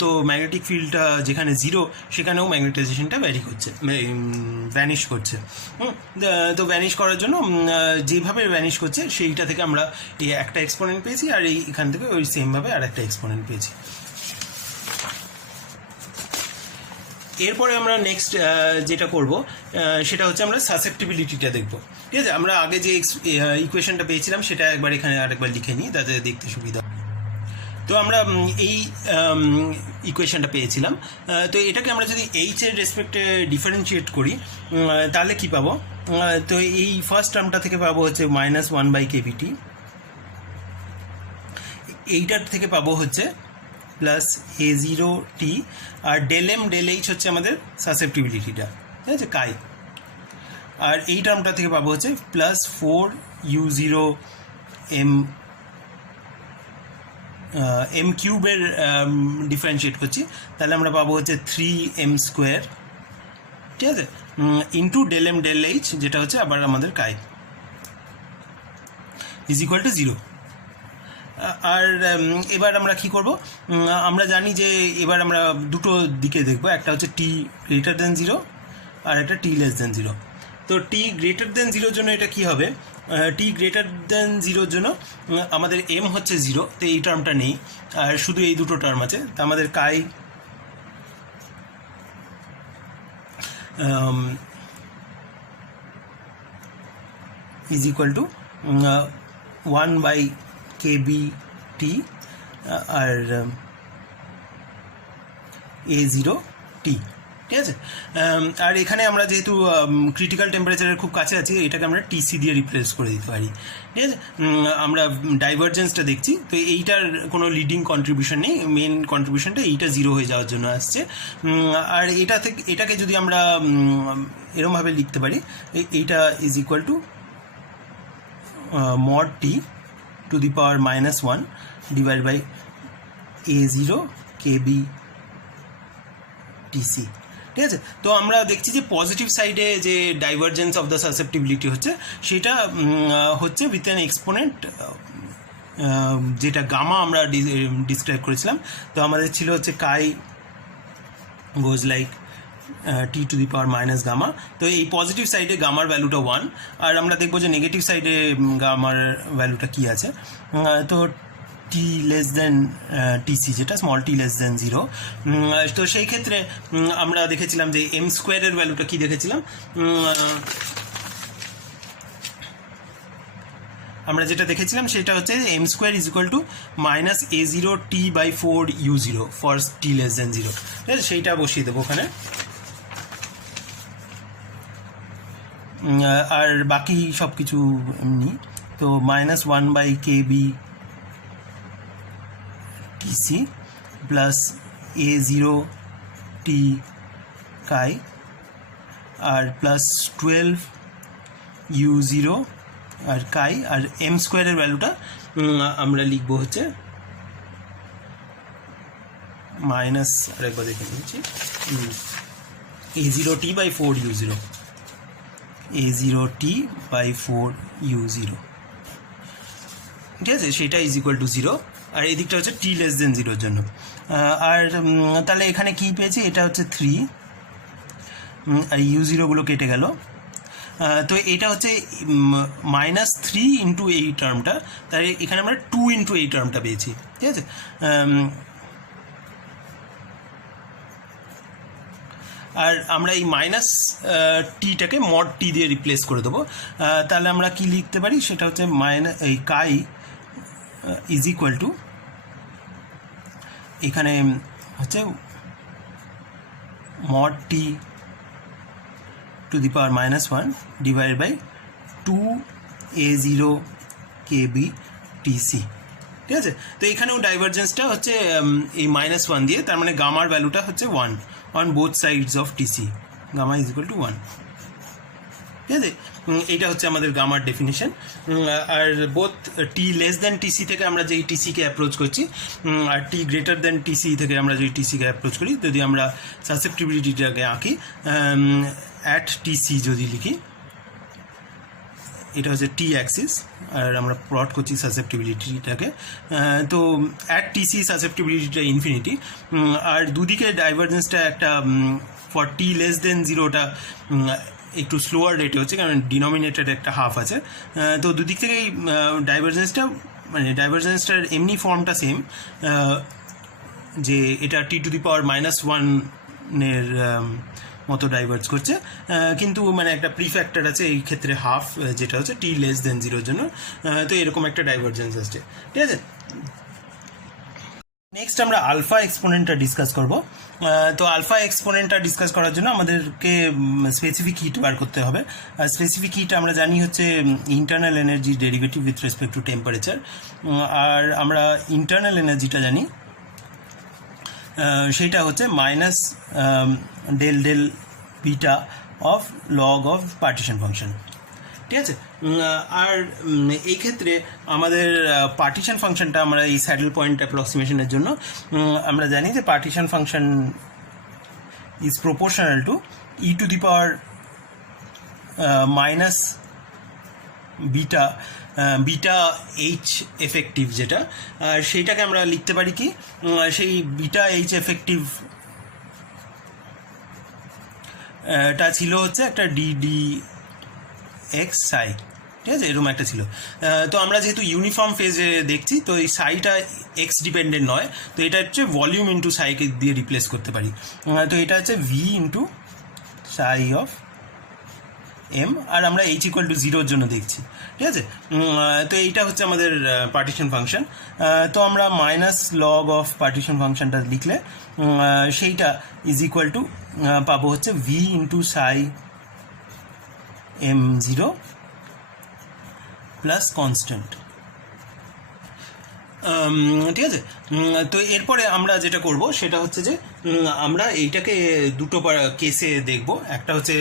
তো ম্যাগনেটিক ফিল্ডটা যেখানে 0 সেখানেও ম্যাগনেটাইজেশনটা ভ্যানিশ করছে। তো ভ্যানিশ করার জন্য যেভাবে ভ্যানিশ করছে সেইটা থেকে আমরা এই একটা এক্সপোনেন্ট পেয়েছি, আর এইখান থেকে ওই সেমভাবে আর একটা এক্সপোনেন্ট পেয়েছি। এরপরে আমরা নেক্সট যেটা করব সেটা হচ্ছে আমরা সাসেপ্টিবিলিটিটা দেখব, ঠিক আছে। আমরা আগে যে ইকুয়েশনটা পেয়েছিলাম সেটা একবার এখানে আরেকবার লিখে নিই, তাতে দেখতে সুবিধা। তো আমরা এই ইকুয়েশনটা পেয়েছিলাম। তো এটাকে আমরা যদি এইচ এর রেসপেক্টে ডিফারেন্সিয়েট করি তাহলে কি পাবো? তো এই ফার্স্ট টার্মটা থেকে পাবো হচ্ছে -1/kBT, এইটার থেকে পাবো হচ্ছে প্লাস A0T, আর ∇M ∇H হচ্ছে আমাদের সাসেপ্টিবিলিটিটা, ঠিক আছে, কাই। আর এই টার্মটা থেকে পাবো হচ্ছে প্লাস 4U0M এম কিউবের ডিফারেন্সিয়েট করছি, তাহলে আমরা পাবো হচ্ছে 3m², ঠিক আছে, ইন্টু ∇M ∇H যেটা হচ্ছে আবার আমাদের কাই ইজ ইকুয়াল টু 0। আর এবার আমরা কি করব? আমরা জানি যে এবার আমরা দুটো দিকে দেখব, একটা হচ্ছে t greater than 0 আর একটা t<0। তো t greater than 0 জন্য এটা কি হবে? t greater than 0 জন্য আমাদের m হচ্ছে 0, তো এই টার্মটা নেই, আর শুধু এই দুটো টার্ম আছে। তো আমাদের chi is equal to 1/kBT আর A0T, ঠিক আছে। আর এখানে আমরা যেহেতু ক্রিটিক্যাল টেম্পারেচারের খুব কাছে আছি, এটাকে আমরা TC দিয়ে রিপ্লেস করে দিতে পারি, ঠিক আছে। আমরা ডাইভারজেন্সটা দেখছি, তো এইটার কোনো লিডিং কন্ট্রিবিউশন নেই, মেন কন্ট্রিবিউশনটা এইটা 0 হয়ে যাওয়ার জন্য আসছে। আর এটাকে যদি আমরা এরমভাবে লিখতে পারি, এইটা is equal two mod T to the power -1 divided by A0kBTC, ঠিক আছে। তো আমরা দেখছি যে পজিটিভ সাইডে যে ডাইভারজেন্স অফ দ্য সাসেপ্টিবিলিটি হচ্ছে সেটা হচ্ছে উইথ অ্যান এক্সপোনেন্ট, যেটা গামা আমরা ডিসক্রাইব করেছিলাম। তো আমাদের ছিল হচ্ছে কাই গোজ like T to the power minus gamma। তো এই পজিটিভ সাইডে গামার ভ্যালুটা 1, আর আমরা দেখবো যে নেগেটিভ সাইডে গামার ভ্যালুটা কি আছে। তো T<TC, যেটা স্মল t<0। তো সেই ক্ষেত্রে আমরা দেখেছিলাম যে m² এর ভ্যালুটা কি দেখেছিলাম, আমরা যেটা দেখেছিলাম সেটা হচ্ছে m² is equal two -A0T/4U0 for t<0, ঠিক আছে। সেইটা বসিয়ে দেবো ওখানে, আর বাকি সব কিছু এমনি। তো -1/kBTC প্লাস A0T কাই আর প্লাস 12U0 আর কাই, আর m² এর ভ্যালুটা আমরা লিখবো হচ্ছে মাইনাস, আরেকবার দেখে নিচ্ছি, A0T/4U0, A0T/4U0, ঠিক আছে, সেটা ইজ ইকুয়াল টু 0। আর এই দিকটা হচ্ছে t<0 এর জন্য। আর তাহলে এখানে কি পেয়েছি? এটা হচ্ছে 3, আর U0গুলো কেটে গেল। তো এটা হচ্ছে -3 ইন্টু এই টার্মটা, তাহলে এখানে আমরা 2 ইন্টু এই টার্মটা পেয়েছি, ঠিক আছে। আর আমরা এই -Tটাকে mod T দিয়ে রিপ্লেস করে দেবো। তাহলে আমরা কি লিখতে পারি? সেটা হচ্ছে এই কাই ইজ ইকুয়াল টু, এখানে হচ্ছে mod T to the power -1 divided by 2A0kBTC, ঠিক আছে। তো এখানেও ডাইভারজেন্সটা হচ্ছে এই -1 দিয়ে, তার মানে গামার ভ্যালুটা হচ্ছে 1 on both sides of TC, gamma is equal to 1, ঠিক আছে। এইটা হচ্ছে আমাদের গামার ডেফিনিশন। আর বোথ t TC থেকে আমরা যেই TC-কে অ্যাপ্রোচ করছি, আর t TC থেকে আমরা যেই TC-কে অ্যাপ্রোচ করি, যদি আমরা সাসেপ্টিবিলিটিটাকে আঁকি অ্যাট TC যদি লিখি, এটা হচ্ছে T অ্যাক্সিস, আর আমরা প্লট করছি সাসেপ্টিবিলিটিটাকে। তো অ্যাট TC সাসেপ্টিবিলিটিটা ইনফিনিটি, আর দুদিকে ডাইভারজেন্সটা একটা ফর t<0টা একটু স্লোয়ার রেটে হচ্ছে, কারণ ডিনোমিনেটর একটা হাফ আছে। তো দুদিক থেকেই ডাইভারজেন্সটার এমনি ফর্মটা সেম, যে এটা T to the power -1 মতো ডাইভার্জ করছে, কিন্তু একটা প্রিফ্যাক্টর আছে এই ক্ষেত্রে হাফ, যেটা হচ্ছে t<0 জন্য। তো এরকম একটা ডাইভারজেন্স আসছে, ঠিক আছে। নেক্সট আমরা আলফা এক্সপোনেন্টটা ডিসকাস করব। তো আলফা এক্সপোনেন্টটা ডিসকাস করার জন্য আমাদেরকে স্পেসিফিক হিট বার করতে হবে। আর স্পেসিফিক হিট আমরা জানি হচ্ছে internal energy derivative with respect to temperature. আর আমরা ইন্টারনাল এনার্জিটা জানি, সেইটা হচ্ছে minus del del beta of log of partition function. ঠিক আছে। আর এই ক্ষেত্রে আমাদের পার্টিশন ফাংশনটা আমরা এই স্যাডেল পয়েন্ট অ্যাপ্রক্সিমেশনের জন্য আমরা জানি যে partition function is proportional to E to the power minus beta beta H effective, যেটা সেইটাকে আমরা লিখতে পারি কি, সেই বিটা এইচ এফেক্টিভ টা ছিল হচ্ছে একটা ডিডি এক্স সাই। ঠিক আছে, এরকম একটা ছিল। তো আমরা যেহেতু ইউনিফর্ম ফেজে দেখছি, তো এই সাইটা এক্স ডিপেন্ডেন্ট নয়, তো এটা হচ্ছে ভলিউম ইন্টু সাইকে দিয়ে রিপ্লেস করতে পারি। তো এটা হচ্ছে V into Sai of M, আর আমরা এইচ ইকুয়াল টু 0 জন্য দেখছি। ঠিক আছে। তো এইটা হচ্ছে আমাদের পার্টিশন ফাংশন। তো আমরা মাইনাস লগ অফ পার্টিশন ফাংশনটা লিখলে সেইটা ইজ ইকুয়াল টু পাবো হচ্ছে ভি ইন্টু সাই m0 প্লাস কনস্ট্যান্ট। ঠিক আছে। তো এরপরে আমরা যেটা করব সেটা হচ্ছে যে আমরা এইটাকে দুটো কেসে দেখব। একটা হচ্ছে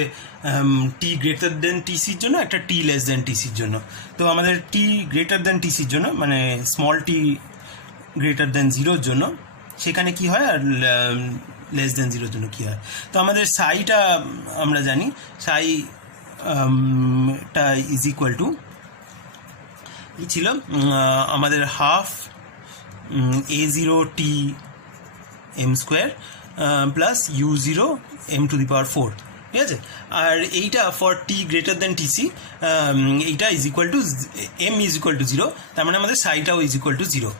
টি গ্রেটার দেন টিসির জন্য, একটা টি লেস দেন টিসির জন্য। তো আমাদের টি গ্রেটার দেন টিসির জন্য, মানে স্মল টি গ্রেটার দেন 0-র জন্য সেখানে কি হয়, আর লেস দেন 0-র জন্য কি হয়। তো আমাদের সাইটা আমরা জানি, সাই টা ইজ ইকুয়াল টু ই ছিল আমাদের half a0 t m square plus u0 m to the power 4। ঠিক আছে। আর এইটা for T greater than TC এইটা is equal to m is equal to 0, তার মানে আমাদের সাইটাও ইজ ইকুয়াল টু 0।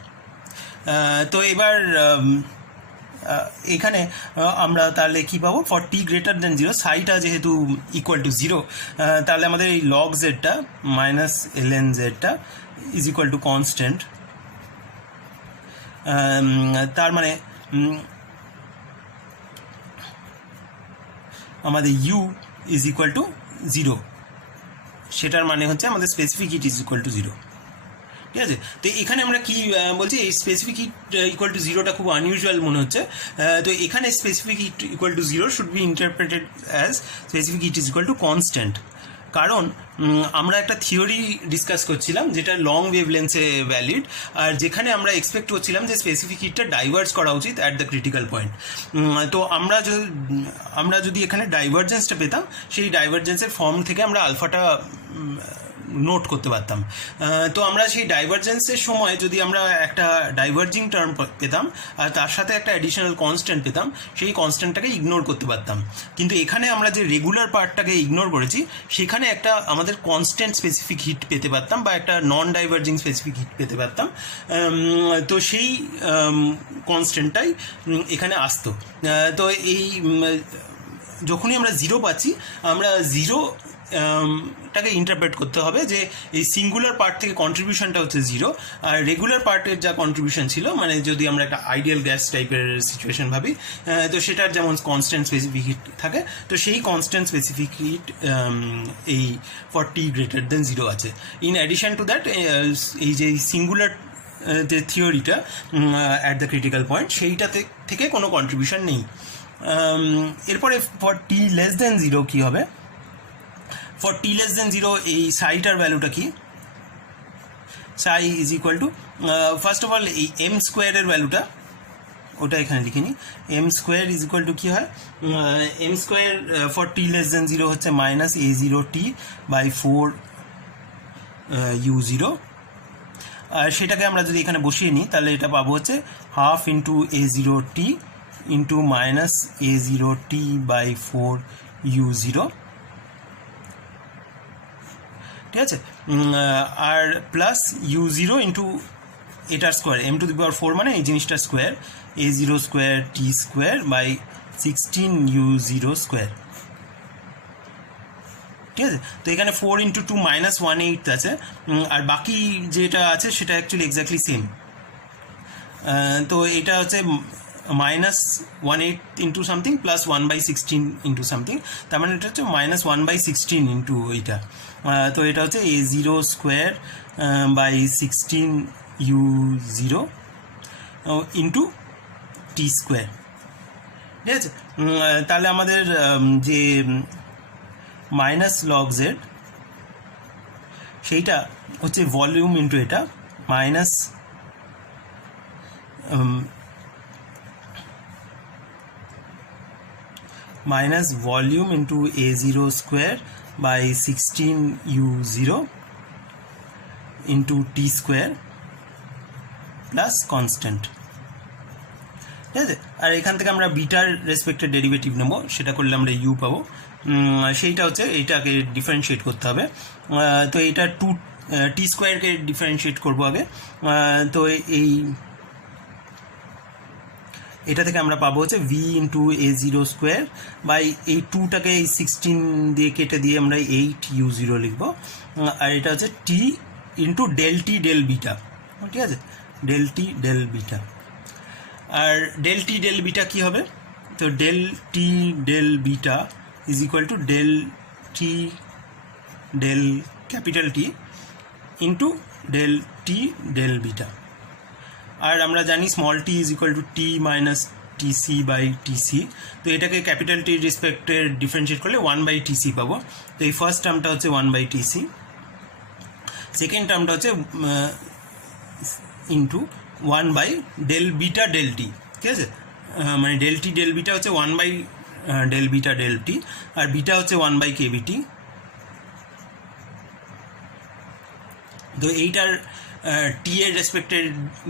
তো এবার এখানে আমরা তাহলে কি পাবো, ফর টি গ্রেটার দেন 0 সাইটা যেহেতু ইকুয়াল টু 0, তাহলে আমাদের এই লগ জেডটা মাইনাস ln জেডটা ইজ ইকুয়াল টু কনস্ট্যান্ট। তার মানে আমাদের ইউ ইজ ইকুয়াল টু 0, সেটার মানে হচ্ছে আমাদের specific hit is equal to 0। ঠিক আছে। তো এখানে আমরা কি বলছি, এই স্পেসিফিক হিট ইকুয়াল টু 0টা খুব আনইউজুয়াল মনে হচ্ছে। তো এখানে specific hit equal to 0 should be interpreted as specific hit is equal to constant. কারণ আমরা একটা থিওরি ডিসকাস করছিলাম যেটা লং ওয়েভলেন্থে ভ্যালিড, আর যেখানে আমরা এক্সপেক্ট করছিলাম যে স্পেসিফিক হিটটা ডাইভার্জ করা উচিত অ্যাট দ্য ক্রিটিক্যাল পয়েন্ট। তো আমরা যদি এখানে ডাইভার্জেন্সটা পেতাম, সেই ডাইভার্জেন্সের ফর্ম থেকে আমরা আলফাটা নোট করতে পারতাম। তো আমরা সেই ডাইভার্জেন্সের সময় যদি আমরা একটা ডাইভার্জিং টার্ম পেতাম আর তার সাথে একটা অ্যাডিশনাল কনস্ট্যান্ট পেতাম, সেই কনস্ট্যান্টটাকে ইগনোর করতে পারতাম। কিন্তু এখানে আমরা যে রেগুলার পার্টটাকে ইগনোর করেছি, সেখানে একটা আমাদের কনস্ট্যান্ট স্পেসিফিক হিট পেতে পারতাম বা একটা নন ডাইভার্জিং স্পেসিফিক হিট পেতে পারতাম। তো সেই কনস্ট্যান্টটাই এখানে আসতো। তো এই যখনই আমরা 0 পাচ্ছি, আমরা 0 টাকে ইন্টারপ্রেট করতে হবে যে এই সিঙ্গুলার পার্ট থেকে কন্ট্রিবিউশনটা হচ্ছে 0, আর রেগুলার পার্টের যা কন্ট্রিবিউশন ছিল, মানে যদি আমরা একটা আইডিয়াল গ্যাস টাইপের সিচুয়েশন ভাবি, তো সেটার যেমন কনস্ট্যান্ট স্পেসিফিক হিট থাকে, তো সেই কনস্ট্যান্ট স্পেসিফিক হিট এই ফর টি গ্রেটার দেন 0 আছে। ইন অ্যাডিশন টু দ্যাট, এই যে সিঙ্গুলার যে থিওরিটা অ্যাট দ্য ক্রিটিক্যাল পয়েন্ট, সেইটা থেকে কোনো কন্ট্রিবিউশন নেই। এরপরে ফর টি লেস দেন 0 কী হবে, ফর টি লেস দেন 0 এই সাইটার ভ্যালুটা কি, psi is equal to first of all এই এম স্কোয়ারের ভ্যালুটা ওটা এখানে লিখে নিই। M square is equal to কী হয়, M square for T less than 0 হচ্ছে minus a0 t by 4 u0, আর সেটাকে আমরা যদি এখানে বসিয়ে নিই তাহলে এটা পাবো হচ্ছে half into a0 t into minus a0 t by 4 u0। ঠিক আছে। আর প্লাস u0 ইন্টু এটার square, m to the power 4 মানে এই জিনিসটার স্কোয়ার, a0 square t square by 16 u0 square. ঠিক আছে। তো এখানে 4 ইন্টু 2 মাইনাস 1/8 আছে, আর বাকি যেটা আছে সেটা অ্যাকচুয়ালি এক্স্যাক্টলি সেম। তো এটা হচ্ছে -1/8 into something plus 1/16 into something, তার মানে এটা হচ্ছে -1/16 ইন্টু এইটা। তো এটা হচ্ছে a0² by 16 u0 into t²। ঠিক আছে, তাহলে আমাদের যে -log z সেইটা হচ্ছে ভলিউম ইন্টু এটা minus volume into a0² by 16 u0 into t² plus constant. ঠিক আছে, আর এখান থেকে আমরা বিটার রেসপেক্টের ডেরিভেটিভ নেব, সেটা করলে আমরা ইউ পাবো। সেইটা হচ্ছে এইটাকে ডিফারেন্সিয়েট করতে হবে। তো এইটা t²কে ডিফারেন্সিয়েট করবো আগে। তো এটা থেকে আমরা পাবো হচ্ছে v ইন্টু a0² বাই এই 2টাকে এই 16 দিয়ে কেটে দিয়ে আমরা 8u0 লিখবো। আর এটা হচ্ছে t into del T del beta. ঠিক আছে, ডেল টি ডেল বিটা। আর ডেল টি ডেল বিটা কী হবে? তো del T del beta is equal to del T del capital T into del T del beta. আর আমরা জানি small T is equal to T minus TC by TC. তো এটাকে capital টির রেসপেক্টে differentiate করলে 1/TC পাবো। তো এই ফার্স্ট টার্মটা হচ্ছে 1/TC, সেকেন্ড টার্মটা হচ্ছে into 1 del beta del T. ঠিক আছে, মানে ডেল টি ডেল বিটা হচ্ছে 1 ডেল বিটা ডেল টি, আর বিটা হচ্ছে 1/kBT। তো এইটার টি এর রেসপেক্টের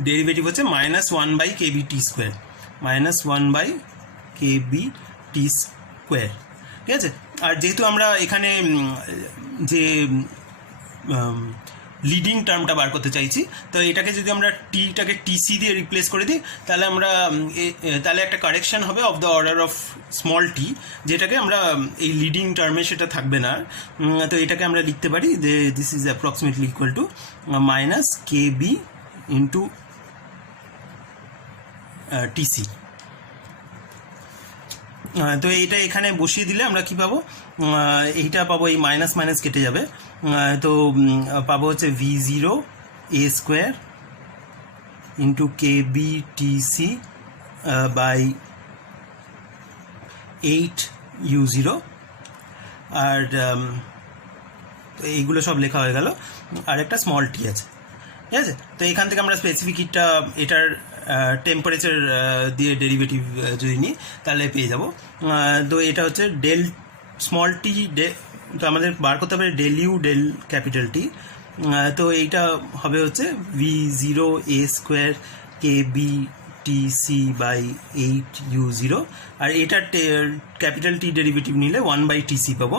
ডেরিভেটিভ হচ্ছে -1/kBT², -1/kBT²। ঠিক আছে, আর যেহেতু আমরা এখানে যে লিডিং টার্মটা বার করতে চাইছি, তো এটাকে যদি আমরা টিটাকে টিসি দিয়ে রিপ্লেস করে দিই, তাহলে আমরা তাহলে একটা কারেকশন হবে of the order of small T, যেটাকে আমরা এই লিডিং টার্মে সেটা থাকবে না। তো এটাকে আমরা লিখতে পারি যে this is approximately equal to -kb into TC. তো এইটা এখানে বসিয়ে দিলে আমরা কি পাবো? এইটা পাবো, এই মাইনাস মাইনাস কেটে যাবে। তো পাবো হচ্ছে v0a² into kbTC by 8u0। আর এইগুলো সব লেখা হয়ে গেল, আর একটা স্মল টি আছে। ঠিক আছে, তো এখান থেকে আমরা স্পেসিফিক হিটটা এটার টেম্পারেচার দিয়ে ডেরিভেটিভ যদি নিই তাহলে পেয়ে যাব। তো এটা হচ্ছে ডেল স্মল টি, তো আমাদের বার করতে হবে del U del capital T. তো এইটা হবে হচ্ছে v0a² kBTC বাই 8u0, আর এটার ক্যাপিটাল টি ডেরিভেটিভ নিলে 1/TC পাবো,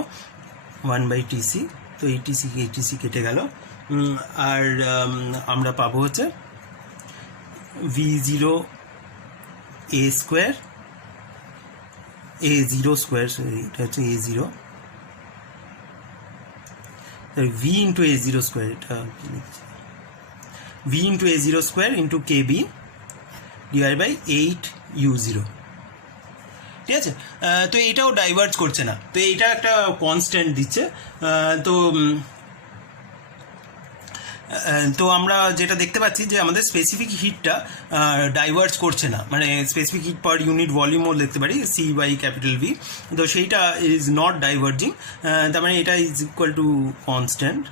1/TC। তো এই টিসি কেটে গেল, আর আমরা পাবো হচ্ছে v0a² সরি এটা হচ্ছে a0, v ইন্টু a0², এটা v into a0² into kb divide by 8u0। ঠিক আছে, তো এটাও ডাইভার্জ করছে না, তো এইটা একটা কনস্ট্যান্ট দিচ্ছে। তো আমরা যেটা দেখতে পাচ্ছি যে আমাদের স্পেসিফিক হিটটা ডাইভার্জ করছে না, মানে স্পেসিফিক হিট পার ইউনিট ভলিউমও দেখতে পারি C/V। তো সেইটা ইজ নট ডাইভার্জিং, তার মানে এটা is equal to constant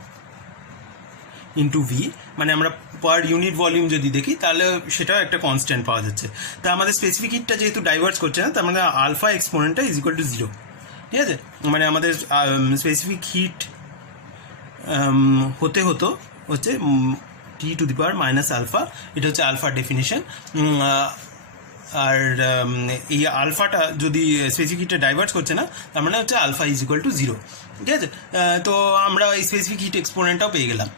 into V, মানে আমরা পার ইউনিট ভলিউম যদি দেখি তাহলে সেটাও একটা কনস্ট্যান্ট পাওয়া যাচ্ছে। তা আমাদের স্পেসিফিক হিটটা যেহেতু ডাইভার্জ করছে না, তার মানে আলফা এক্সপোনেন্টটা ইজ ইকুয়াল টু 0। ঠিক আছে, মানে আমাদের স্পেসিফিক হিট হচ্ছে T⁻⁻α, এটা হচ্ছে আলফার ডেফিনিশন। আর এই আলফাটা যদি স্পেসিফিক হিটটা ডাইভার্জ করছে না, তার মানে হচ্ছে আলফা ইজ ইকুয়াল টু 0। ঠিক আছে, তো আমরা এই স্পেসিফিক হিট এক্সপোনেন্টটাও পেয়ে গেলাম।